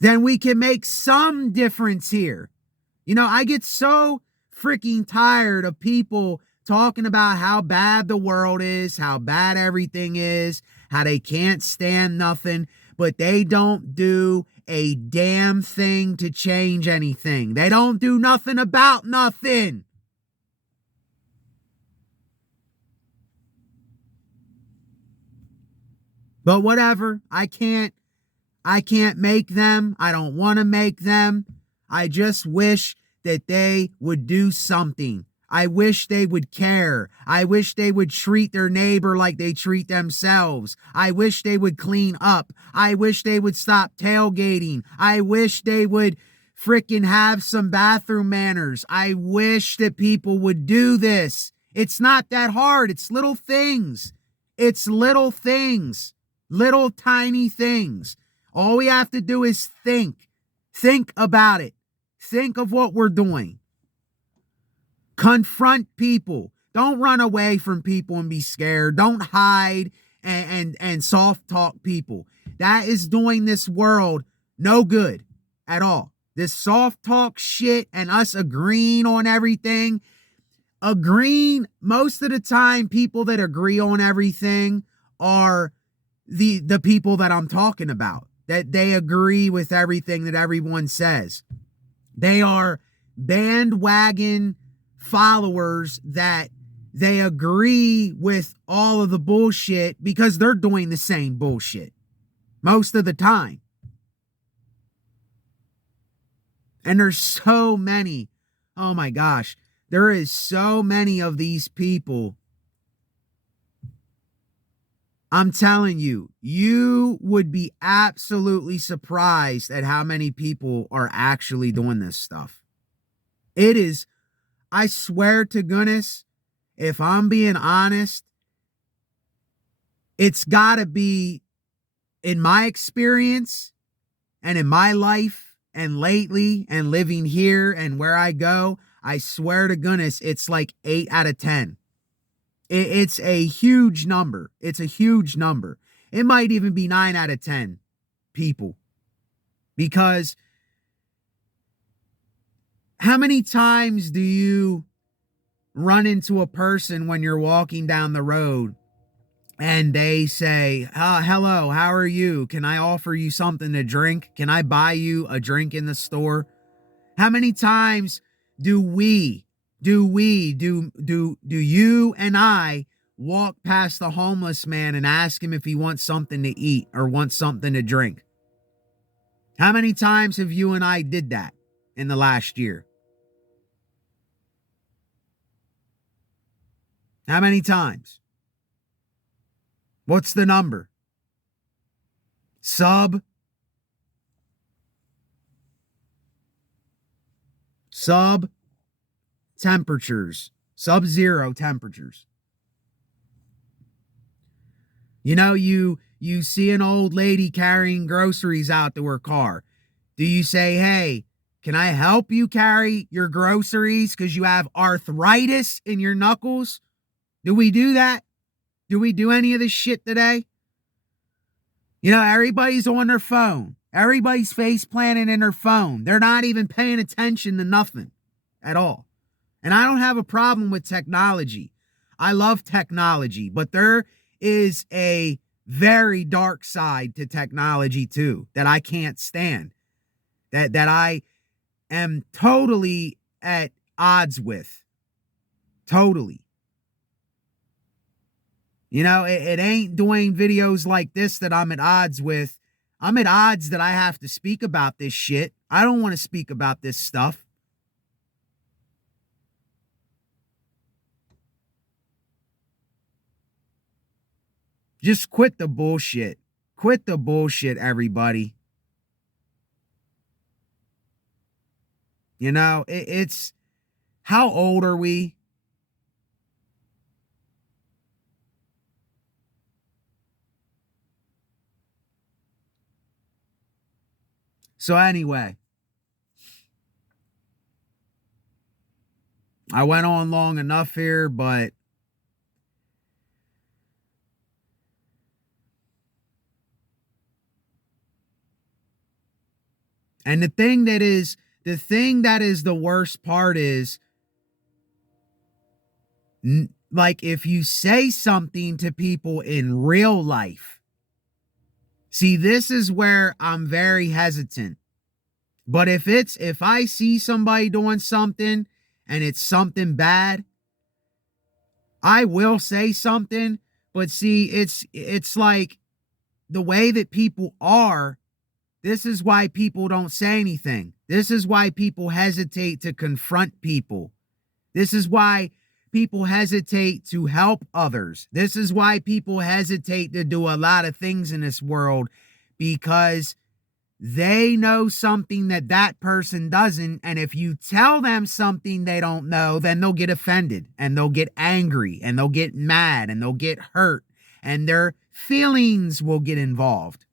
then we can make some difference here. You know, I get so freaking tired of people talking about how bad the world is, how bad everything is, how they can't stand nothing, but they don't do a damn thing to change anything. They don't do nothing about nothing. But whatever, I can't make them. I don't want to make them. I just wish that they would do something. I wish they would care. I wish they would treat their neighbor like they treat themselves. I wish they would clean up. I wish they would stop tailgating. I wish they would freaking have some bathroom manners. I wish that people would do this. It's not that hard. It's little things. It's little things. Little tiny things. All we have to do is think. Think about it. Think of what we're doing. Confront people. Don't run away from people and be scared. Don't hide and soft talk people. That is doing this world no good at all. This soft talk shit and us agreeing on everything. Most of the time, people that agree on everything are the people that I'm talking about. That they agree with everything that everyone says. They are bandwagon followers that they agree with all of the bullshit because they're doing the same bullshit most of the time. And there's so many. Oh my gosh. There is so many of these people. I'm telling you, you would be absolutely surprised at how many people are actually doing this stuff. It is, I swear to goodness, if I'm being honest, it's got to be, in my experience and in my life And lately, and living here and where I go, I swear to goodness, it's like 8 out of 10. It's a huge number. It's a huge number. It might even be 9 out of 10 people. Because how many times do you run into a person when you're walking down the road and they say, hello, how are you? Can I offer you something to drink? Can I buy you a drink in the store? How many times do you and I walk past the homeless man and ask him if he wants something to eat or wants something to drink? How many times have you and I did that in the last year? How many times? What's the number? Sub temperatures, sub-zero temperatures. You know, you see an old lady carrying groceries out to her car. Do you say, hey, can I help you carry your groceries because you have arthritis in your knuckles? Do we do that? Do we do any of this shit today? You know, everybody's on their phone. Everybody's face planting in their phone. They're not even paying attention to nothing at all. And I don't have a problem with technology. I love technology, but there is a very dark side to technology too that I can't stand. That I am totally at odds with. Totally. You know, it ain't doing videos like this that I'm at odds with. I'm at odds that I have to speak about this shit. I don't want to speak about this stuff. Just quit the bullshit. Quit the bullshit, everybody. You know, it's how old are we? So anyway, I went on long enough here, but and the thing that is the worst part is like if you say something to people in real life. See, this is where I'm very hesitant. But if I see somebody doing something and it's something bad, I will say something. But see, it's like the way that people are. This is why people don't say anything. This is why people hesitate to confront people. This is why people hesitate to help others. This is why people hesitate to do a lot of things in this world, because they know something that that person doesn't. And if you tell them something they don't know, then they'll get offended and they'll get angry and they'll get mad and they'll get hurt and their feelings will get involved.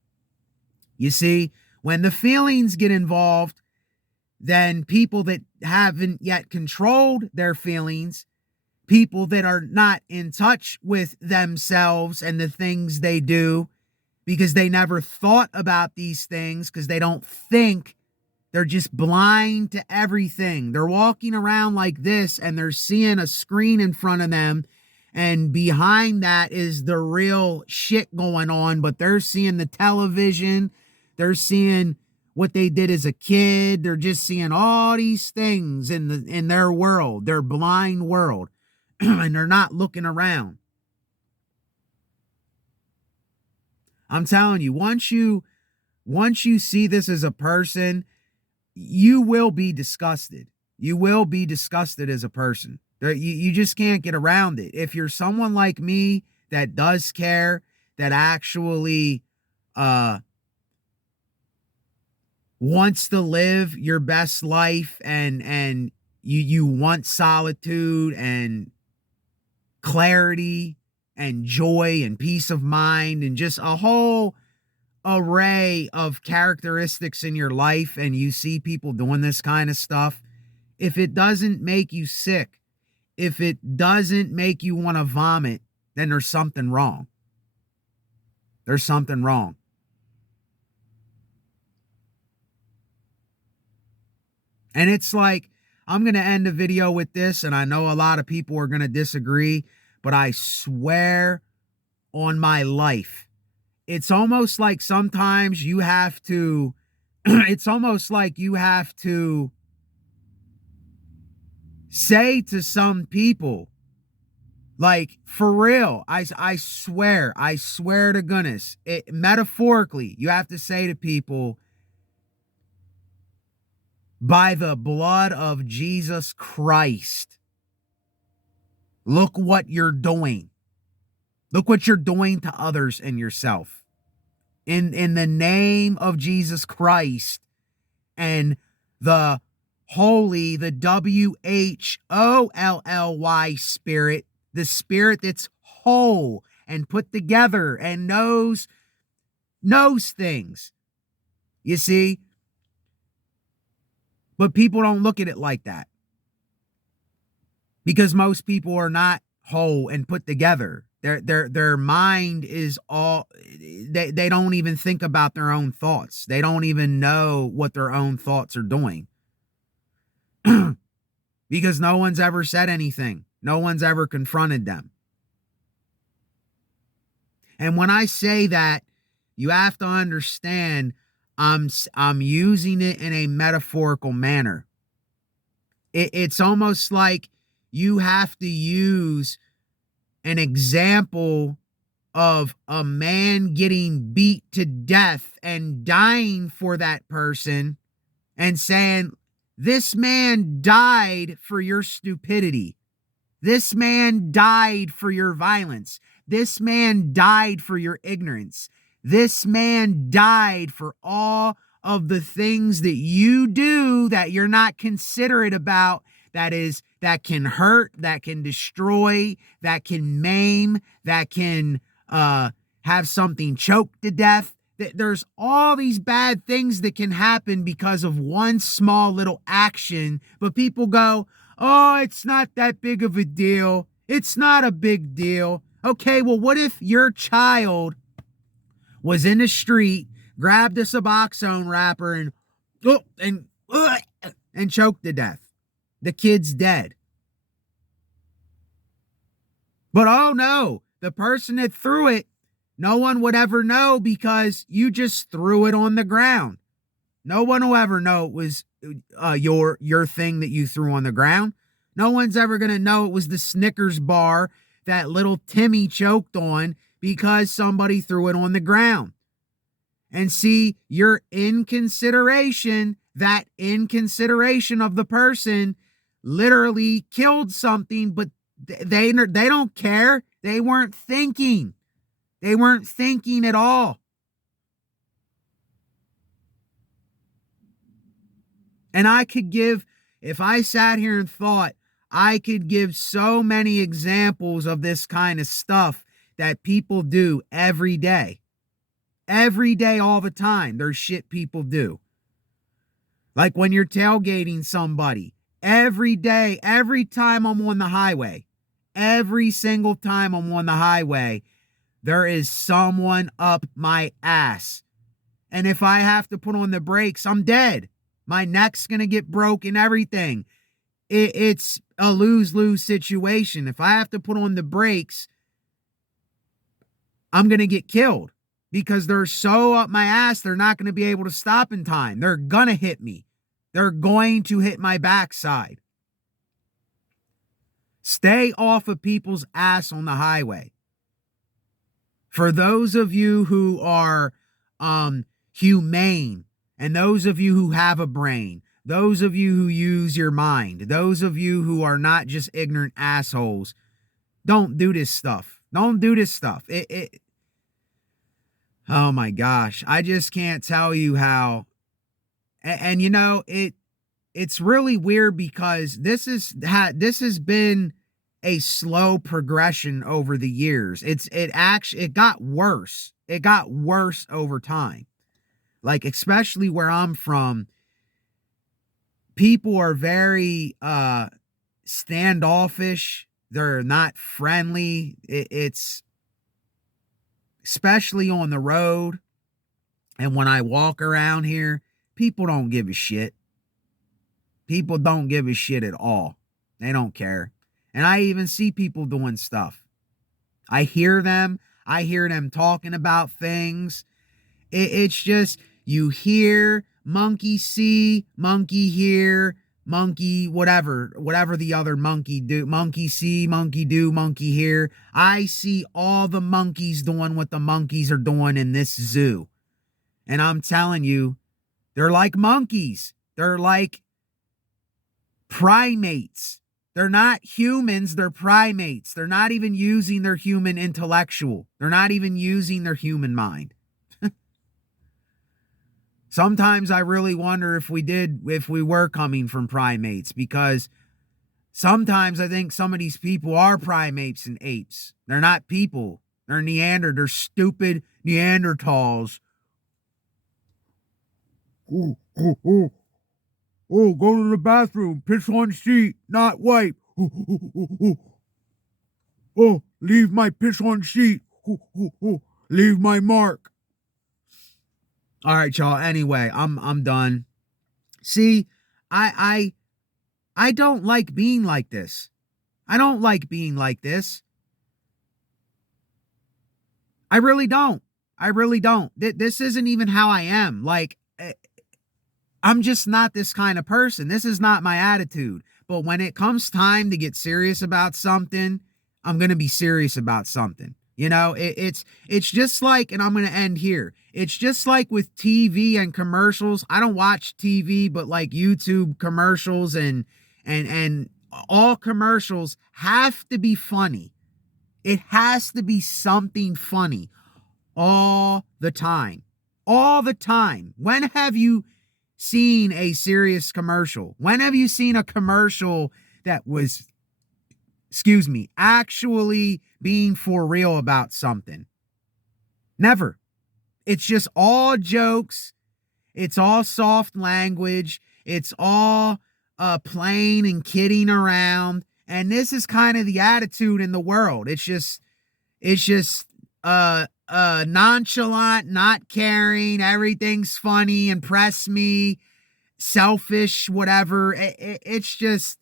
You see, when the feelings get involved, then people that haven't yet controlled their feelings, people that are not in touch with themselves and the things they do because they never thought about these things, because they don't think, they're just blind to everything. They're walking around like this and they're seeing a screen in front of them, and behind that is the real shit going on, but they're seeing the television. They're seeing what they did as a kid. They're just seeing all these things in their world, their blind world, and they're not looking around. I'm telling you, once you see this as a person, you will be disgusted. You will be disgusted as a person. You just can't get around it. If you're someone like me that does care, that actually wants to live your best life, and you want solitude and clarity and joy and peace of mind and just a whole array of characteristics in your life and you see people doing this kind of stuff, if it doesn't make you sick, if it doesn't make you want to vomit, then there's something wrong. There's something wrong. And it's like, I'm going to end the video with this, and I know a lot of people are going to disagree, but I swear on my life, it's almost like sometimes you have to, it's almost like you have to say to some people, like, for real, I swear to goodness, metaphorically, you have to say to people, by the blood of Jesus Christ, look what you're doing. Look what you're doing to others and yourself. In the name of Jesus Christ and the holy, the WHOLLY spirit, the spirit that's whole and put together and knows things. You see? But people don't look at it like that. Because most people are not whole and put together. Their mind is all, they don't even think about their own thoughts. They don't even know what their own thoughts are doing. Because no one's ever said anything. No one's ever confronted them. And when I say that, you have to understand I'm using it in a metaphorical manner. It's almost like you have to use an example of a man getting beat to death and dying for that person and saying, this man died for your stupidity. This man died for your violence. This man died for your ignorance. This man died for all of the things that you do that you're not considerate about, that can hurt, that can destroy, that can maim, that can have something choked to death. There's all these bad things that can happen because of one small little action, but people go, oh, it's not that big of a deal. It's not a big deal. Okay, well, what if your child was in the street, grabbed a Suboxone wrapper and choked to death? The kid's dead. But oh no, the person that threw it, no one would ever know because you just threw it on the ground. No one will ever know it was your thing that you threw on the ground. No one's ever going to know it was the Snickers bar that little Timmy choked on because somebody threw it on the ground. And see, your inconsideration, that inconsideration of the person literally killed something, but they don't care. They weren't thinking. They weren't thinking at all. And I could give, if I sat here and thought, I could give so many examples of this kind of stuff that people do every day. Every day, all the time, there's shit people do. Like when you're tailgating somebody, every day, every time I'm on the highway, every single time I'm on the highway, there is someone up my ass. And if I have to put on the brakes, I'm dead. My neck's going to get broke and everything. It's a lose-lose situation. If I have to put on the brakes, I'm going to get killed because they're so up my ass, they're not going to be able to stop in time. They're going to hit me. They're going to hit my backside. Stay off of people's ass on the highway. For those of you who are humane, and those of you who have a brain, those of you who use your mind, those of you who are not just ignorant assholes, don't do this stuff. Don't do this stuff. Oh my gosh. I just can't tell you how. And you know, it's really weird because this has been a slow progression over the years. It got worse. it got worse over time. Like, especially where I'm from, people are very standoffish. They're not friendly. It's especially on the road. And when I walk around here, people don't give a shit. People don't give a shit at all. They don't care. And I even see people doing stuff. I hear them. I hear them talking about things. It's just, you hear monkey see, monkey hear, monkey whatever the other monkey do. Monkey see, monkey do, monkey hear. I see all the monkeys doing what the monkeys are doing in this zoo. And I'm telling you, they're like monkeys. They're like primates. They're not humans, they're primates. They're not even using their human intellectual. They're not even using their human mind. Sometimes I really wonder if we were coming from primates, because sometimes I think some of these people are primates and apes. They're not people. They're They're stupid Neanderthals. Oh, go to the bathroom, piss on sheet, not wipe. Oh, leave my piss on sheet. Leave my mark. All right, y'all. Anyway, I'm done. See, I don't like being like this. I don't like being like this. I really don't. I really don't. This isn't even how I am. Like, I'm just not this kind of person. This is not my attitude. But when it comes time to get serious about something, I'm going to be serious about something. You know, it's just like, and I'm going to end here. It's just like with TV and commercials. I don't watch TV, but like YouTube commercials and all commercials have to be funny. It has to be something funny all the time. All the time. When have you seen a serious commercial? When have you seen a commercial that was, actually being for real about something? Never. It's just all jokes. It's all soft language. It's all playing and kidding around. And this is kind of the attitude in the world. It's just nonchalant, not caring, everything's funny, impress me, selfish, whatever. It's just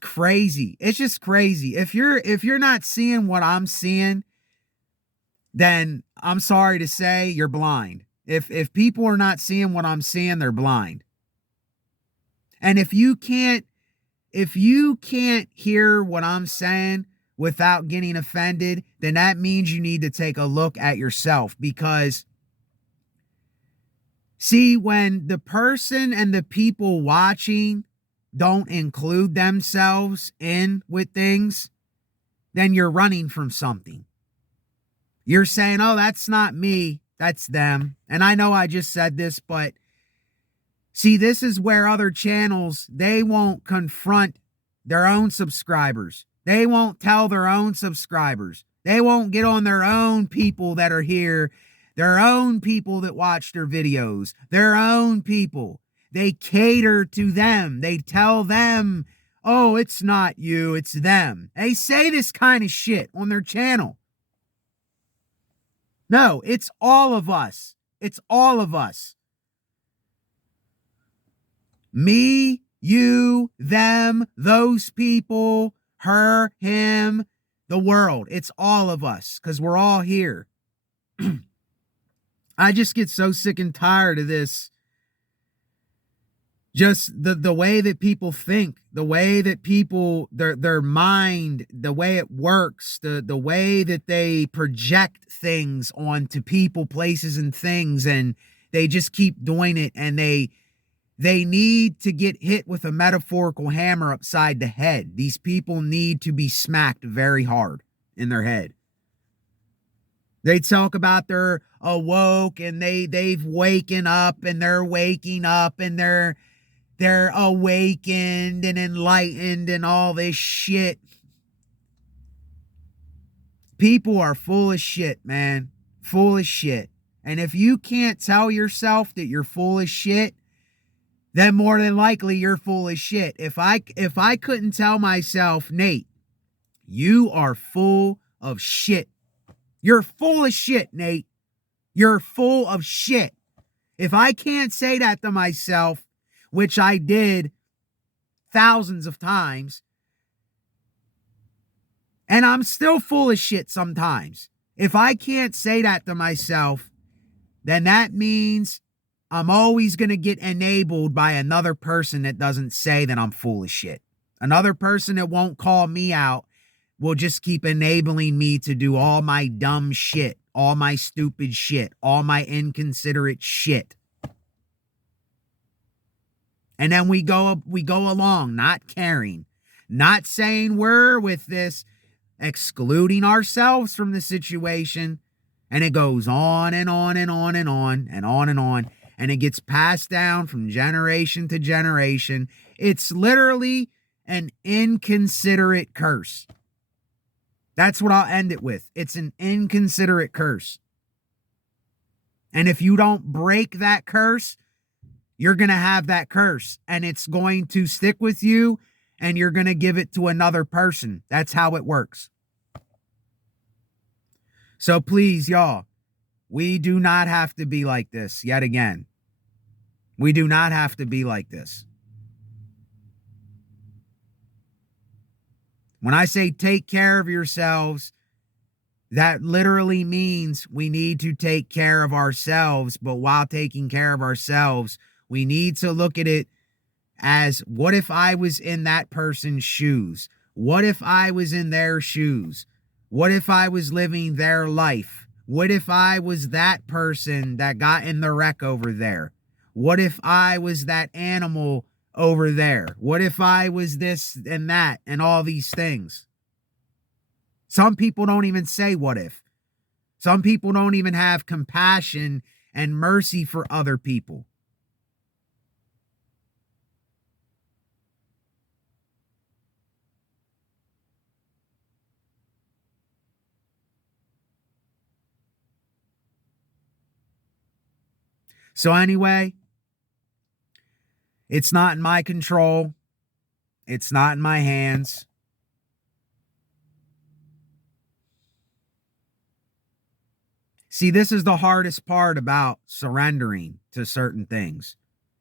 crazy. It's just crazy. If you're not seeing what I'm seeing, then I'm sorry to say you're blind. If people are not seeing what I'm seeing, they're blind. And if you can't hear what I'm saying without getting offended, then that means you need to take a look at yourself. Because, see, when the person and the people watching don't include themselves in with things, then you're running from something. You're saying, oh, that's not me, that's them. And I know I just said this, but see, this is where other channels, they won't confront their own subscribers. They won't tell their own subscribers. They won't get on their own people that are here, their own people that watch their videos, their own people. They cater to them. They tell them, oh, it's not you, it's them. They say this kind of shit on their channel. No, it's all of us. It's all of us. Me, you, them, those people, her, him, the world. It's all of us, because we're all here. I just get so sick and tired of this. Just the way that people think, the way that people, their mind, the way it works, the way that they project things onto people, places, and things, and they just keep doing it, and they need to get hit with a metaphorical hammer upside the head. These people need to be smacked very hard in their head. They talk about they're awoke, and they've waken up, and they're waking up, and they're awakened and enlightened and all this shit. People are full of shit, man. full of shit. And if you can't tell yourself that you're full of shit, then more than likely you're full of shit. If I couldn't tell myself, Nate, you are full of shit. You're full of shit, Nate. You're full of shit. If I can't say that to myself, which I did thousands of times, and I'm still full of shit sometimes. If I can't say that to myself, then that means I'm always going to get enabled by another person that doesn't say that I'm full of shit. Another person that won't call me out will just keep enabling me to do all my dumb shit, all my stupid shit, all my inconsiderate shit. And then we go along, not caring, not saying we're with this, excluding ourselves from the situation. And it goes on and on and on and on and on and on. And it gets passed down from generation to generation. It's literally an inconsiderate curse. That's what I'll end it with. It's an inconsiderate curse. And if you don't break that curse, you're going to have that curse. And it's going to stick with you, and you're going to give it to another person. That's how it works. So please, y'all, we do not have to be like this yet again. We do not have to be like this. When I say take care of yourselves, that literally means we need to take care of ourselves. But while taking care of ourselves, we need to look at it as, what if I was in that person's shoes? What if I was in their shoes? What if I was living their life? What if I was that person that got in the wreck over there? What if I was that animal over there? What if I was this and that and all these things? Some people don't even say what if. Some people don't even have compassion and mercy for other people. So anyway, it's not in my control. It's not in my hands. See, this is the hardest part about surrendering to certain things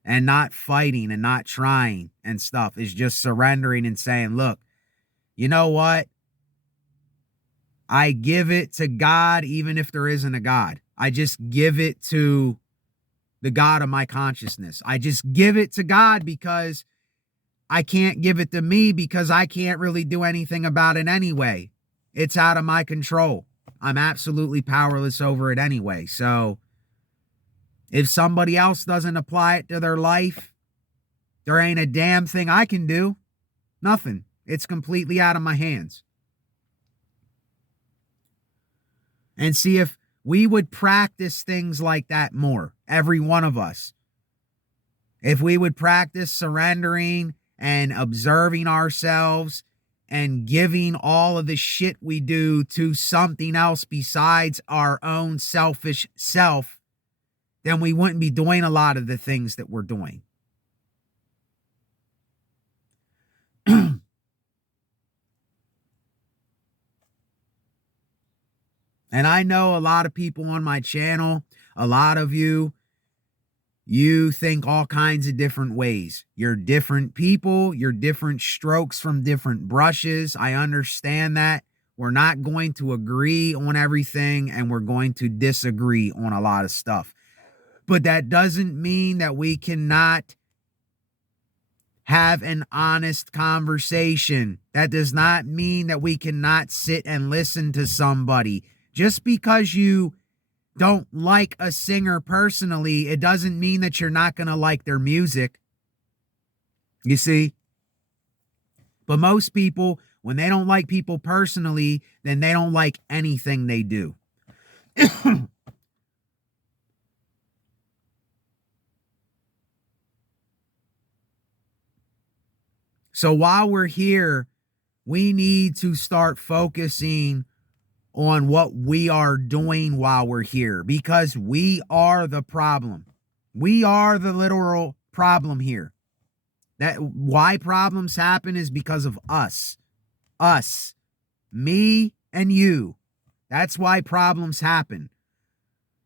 and not fighting and not trying and stuff, is just surrendering and saying, look, you know what? I give it to God, even if there isn't a God. I just give it to the God of my consciousness. I just give it to God because I can't give it to me, because I can't really do anything about it anyway. It's out of my control. I'm absolutely powerless over it anyway. So if somebody else doesn't apply it to their life, there ain't a damn thing I can do. Nothing. It's completely out of my hands. And see, if we would practice things like that more, every one of us, if we would practice surrendering and observing ourselves and giving all of the shit we do to something else besides our own selfish self, then we wouldn't be doing a lot of the things that we're doing. And I know a lot of people on my channel, a lot of you think all kinds of different ways. You're different people. You're different strokes from different brushes. I understand that. We're not going to agree on everything, and we're going to disagree on a lot of stuff. But that doesn't mean that we cannot have an honest conversation. That does not mean that we cannot sit and listen to somebody. Just because you don't like a singer personally, it doesn't mean that you're not going to like their music. You see? But most people, when they don't like people personally, then they don't like anything they do. So while we're here, we need to start focusing on what we are doing while we're here, because we are the problem. We are the literal problem here. That why problems happen is because of us. Us. Me and you. That's why problems happen.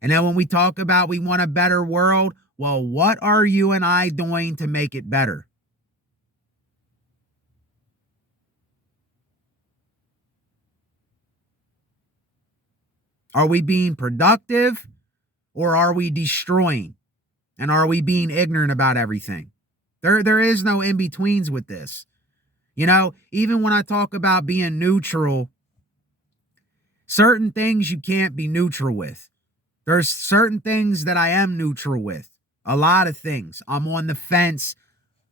And then when we talk about we want a better world, well, what are you and I doing to make it better? Are we being productive, or are we destroying? And are we being ignorant about everything? There is no in-betweens with this. You know, even when I talk about being neutral, certain things you can't be neutral with. There's certain things that I am neutral with. A lot of things. I'm on the fence,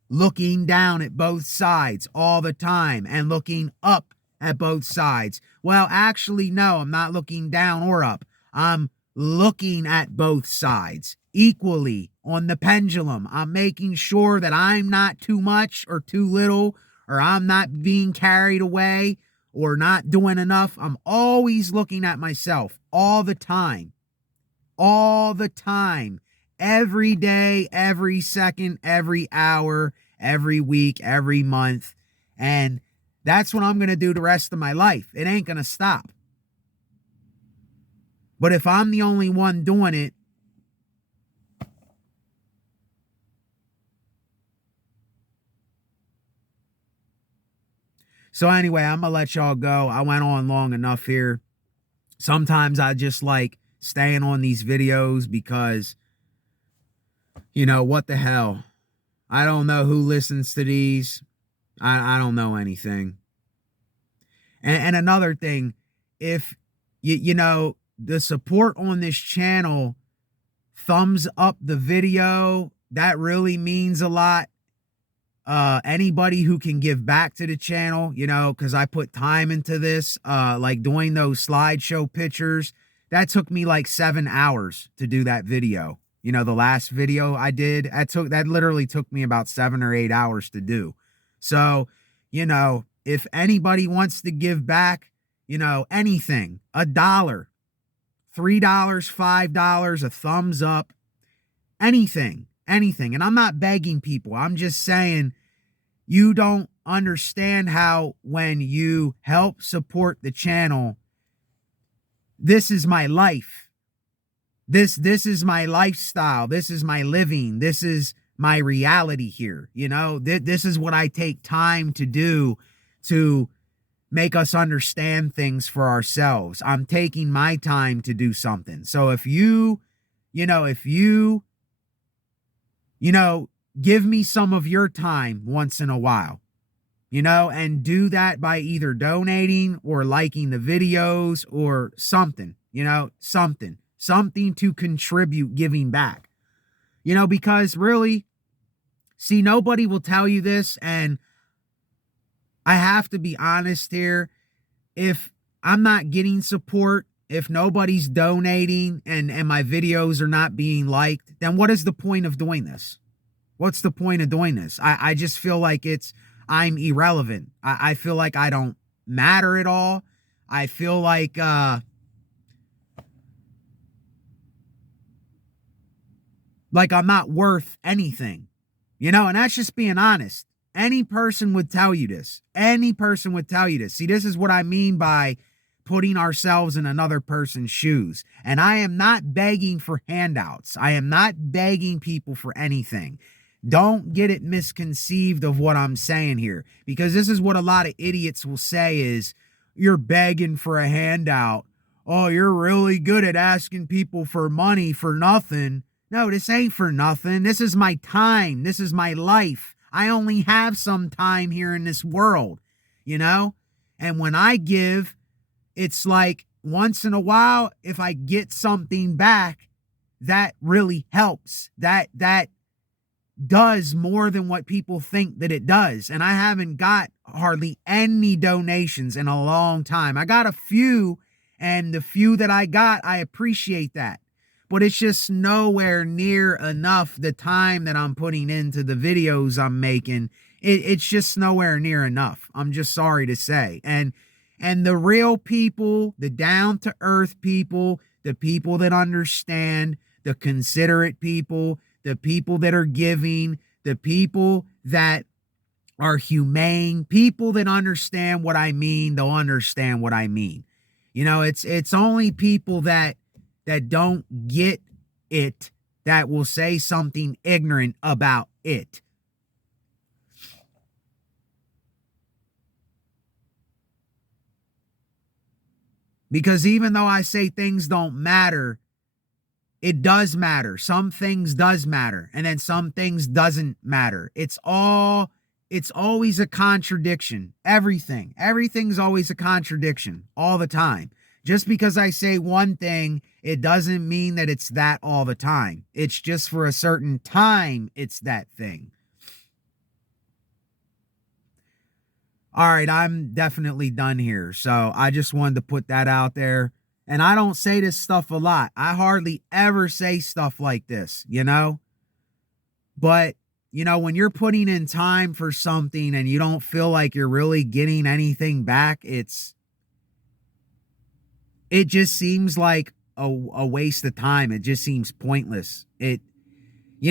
looking down at both sides all the time and looking up at both sides. Well, actually, no, I'm not looking down or up. I'm looking at both sides equally on the pendulum. I'm making sure that I'm not too much or too little, or I'm not being carried away or not doing enough. I'm always looking at myself all the time. All the time. Every day, every second, every hour, every week, every month. And that's what I'm going to do the rest of my life. It ain't going to stop. But if I'm the only one doing it, so anyway, I'm going to let y'all go. I went on long enough here. Sometimes I just like staying on these videos because, you know, what the hell? I don't know who listens to these. I don't know anything. And another thing, if, you know, the support on this channel, thumbs up the video, that really means a lot. Anybody who can give back to the channel, you know, because I put time into this, like doing those slideshow pictures, that took me like 7 hours to do that video. You know, the last video I did, that literally took me about 7 or 8 hours to do. So, you know, if anybody wants to give back, you know, anything, $1, $3, $5, a thumbs up, anything. And I'm not begging people. I'm just saying, you don't understand how when you help support the channel, this is my life. This is my lifestyle. This is my living. This is my reality here. You know, this is what I take time to do to make us understand things for ourselves. I'm taking my time to do something. So if you give me some of your time once in a while, you know, and do that by either donating or liking the videos or something, you know, something to contribute, giving back, you know, because really, see, nobody will tell you this. And I have to be honest here. If I'm not getting support, if nobody's donating and my videos are not being liked, then what is the point of doing this? What's the point of doing this? I just feel like I'm irrelevant. I feel like I don't matter at all. I feel like I'm not worth anything, you know, and that's just being honest. Any person would tell you this. Any person would tell you this. See, this is what I mean by putting ourselves in another person's shoes. And I am not begging for handouts. I am not begging people for anything. Don't get it misconceived of what I'm saying here, because this is what a lot of idiots will say is, you're begging for a handout. Oh, you're really good at asking people for money for nothing. No, this ain't for nothing. This is my time. This is my life. I only have some time here in this world, you know? And when I give, it's like once in a while, if I get something back, that really helps. That does more than what people think that it does. And I haven't got hardly any donations in a long time. I got a few, and the few that I got, I appreciate that. But it's just nowhere near enough the time that I'm putting into the videos I'm making. It's just nowhere near enough. I'm just sorry to say. And And the real people, the down to earth people, the people that understand, the considerate people, the people that are giving, the people that are humane, people that understand what I mean, they'll understand what I mean. You know, it's only people that don't get it that will say something ignorant about it. Because even though I say things don't matter, it does matter. Some things does matter, and then some things doesn't matter. It's always a contradiction. Everything's always a contradiction all the time. Just because I say one thing, it doesn't mean that it's that all the time. It's just for a certain time, it's that thing. All right, I'm definitely done here. So I just wanted to put that out there. And I don't say this stuff a lot. I hardly ever say stuff like this, you know? But, you know, when you're putting in time for something and you don't feel like you're really getting anything back, it just seems like a waste of time. It just seems pointless. You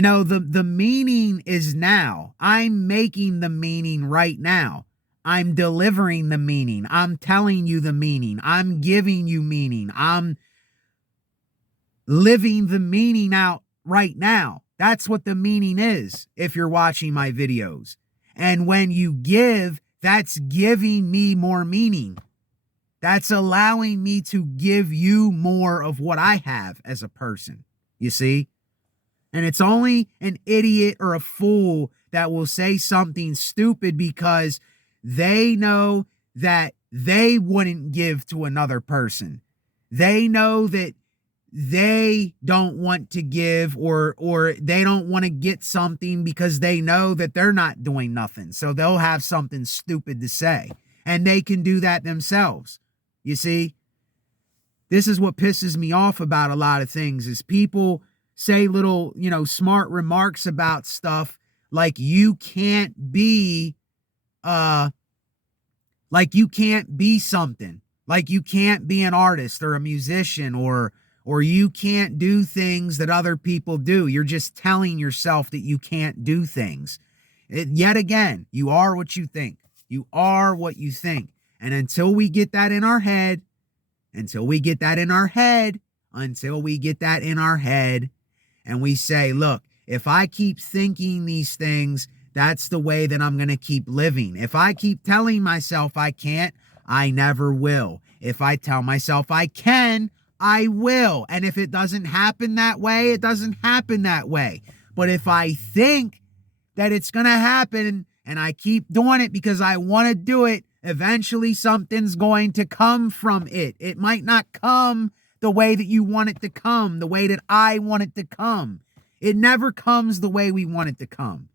know, the meaning is now. I'm making the meaning right now. I'm delivering the meaning. I'm telling you the meaning. I'm giving you meaning. I'm living the meaning out right now. That's what the meaning is if you're watching my videos. And when you give, that's giving me more meaning. That's allowing me to give you more of what I have as a person, you see? And it's only an idiot or a fool that will say something stupid because they know that they wouldn't give to another person. They know that they don't want to give or they don't want to get something because they know that they're not doing nothing. So they'll have something stupid to say. And they can do that themselves. You see? This is what pisses me off about a lot of things is people say little, you know, smart remarks about stuff like you can't be something, like you can't be an artist or a musician or you can't do things that other people do. You're just telling yourself that you can't do things. Yet again, you are what you think. You are what you think. And until we get that in our head, and we say, look, if I keep thinking these things, that's the way that I'm going to keep living. If I keep telling myself I can't, I never will. If I tell myself I can, I will. And if it doesn't happen that way, it doesn't happen that way. But if I think that it's going to happen and I keep doing it because I want to do it, eventually something's going to come from it. It might not come the way that you want it to come, the way that I want it to come. It never comes the way we want it to come.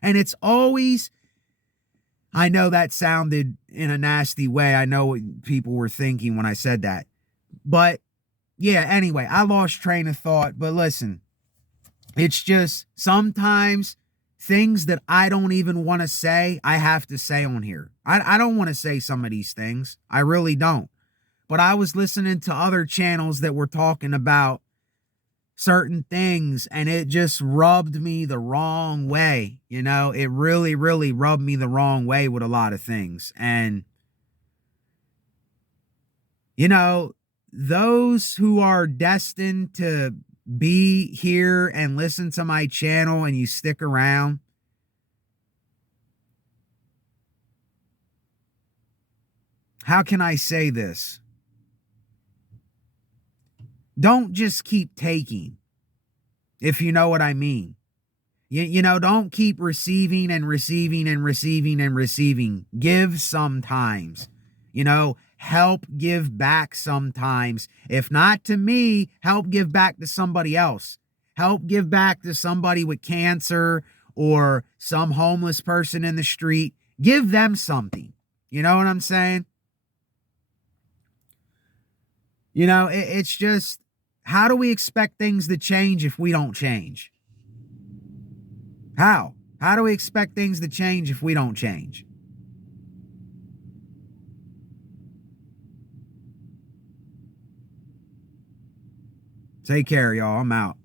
And it's always, I know that sounded in a nasty way. I know what people were thinking when I said that. But yeah, anyway, I lost train of thought. But listen, it's just sometimes things that I don't even want to say, I have to say on here. I don't want to say some of these things. I really don't. But I was listening to other channels that were talking about certain things and it just rubbed me the wrong way. You know, it really, really rubbed me the wrong way with a lot of things. And, you know, those who are destined to be here and listen to my channel and you stick around, how can I say this? Don't just keep taking, if you know what I mean. You know, don't keep receiving and receiving and receiving and receiving. Give sometimes. You know, help give back sometimes. If not to me, help give back to somebody else. Help give back to somebody with cancer or some homeless person in the street. Give them something. You know what I'm saying? You know, it's just, how do we expect things to change if we don't change? How? How do we expect things to change if we don't change? Take care, y'all. I'm out.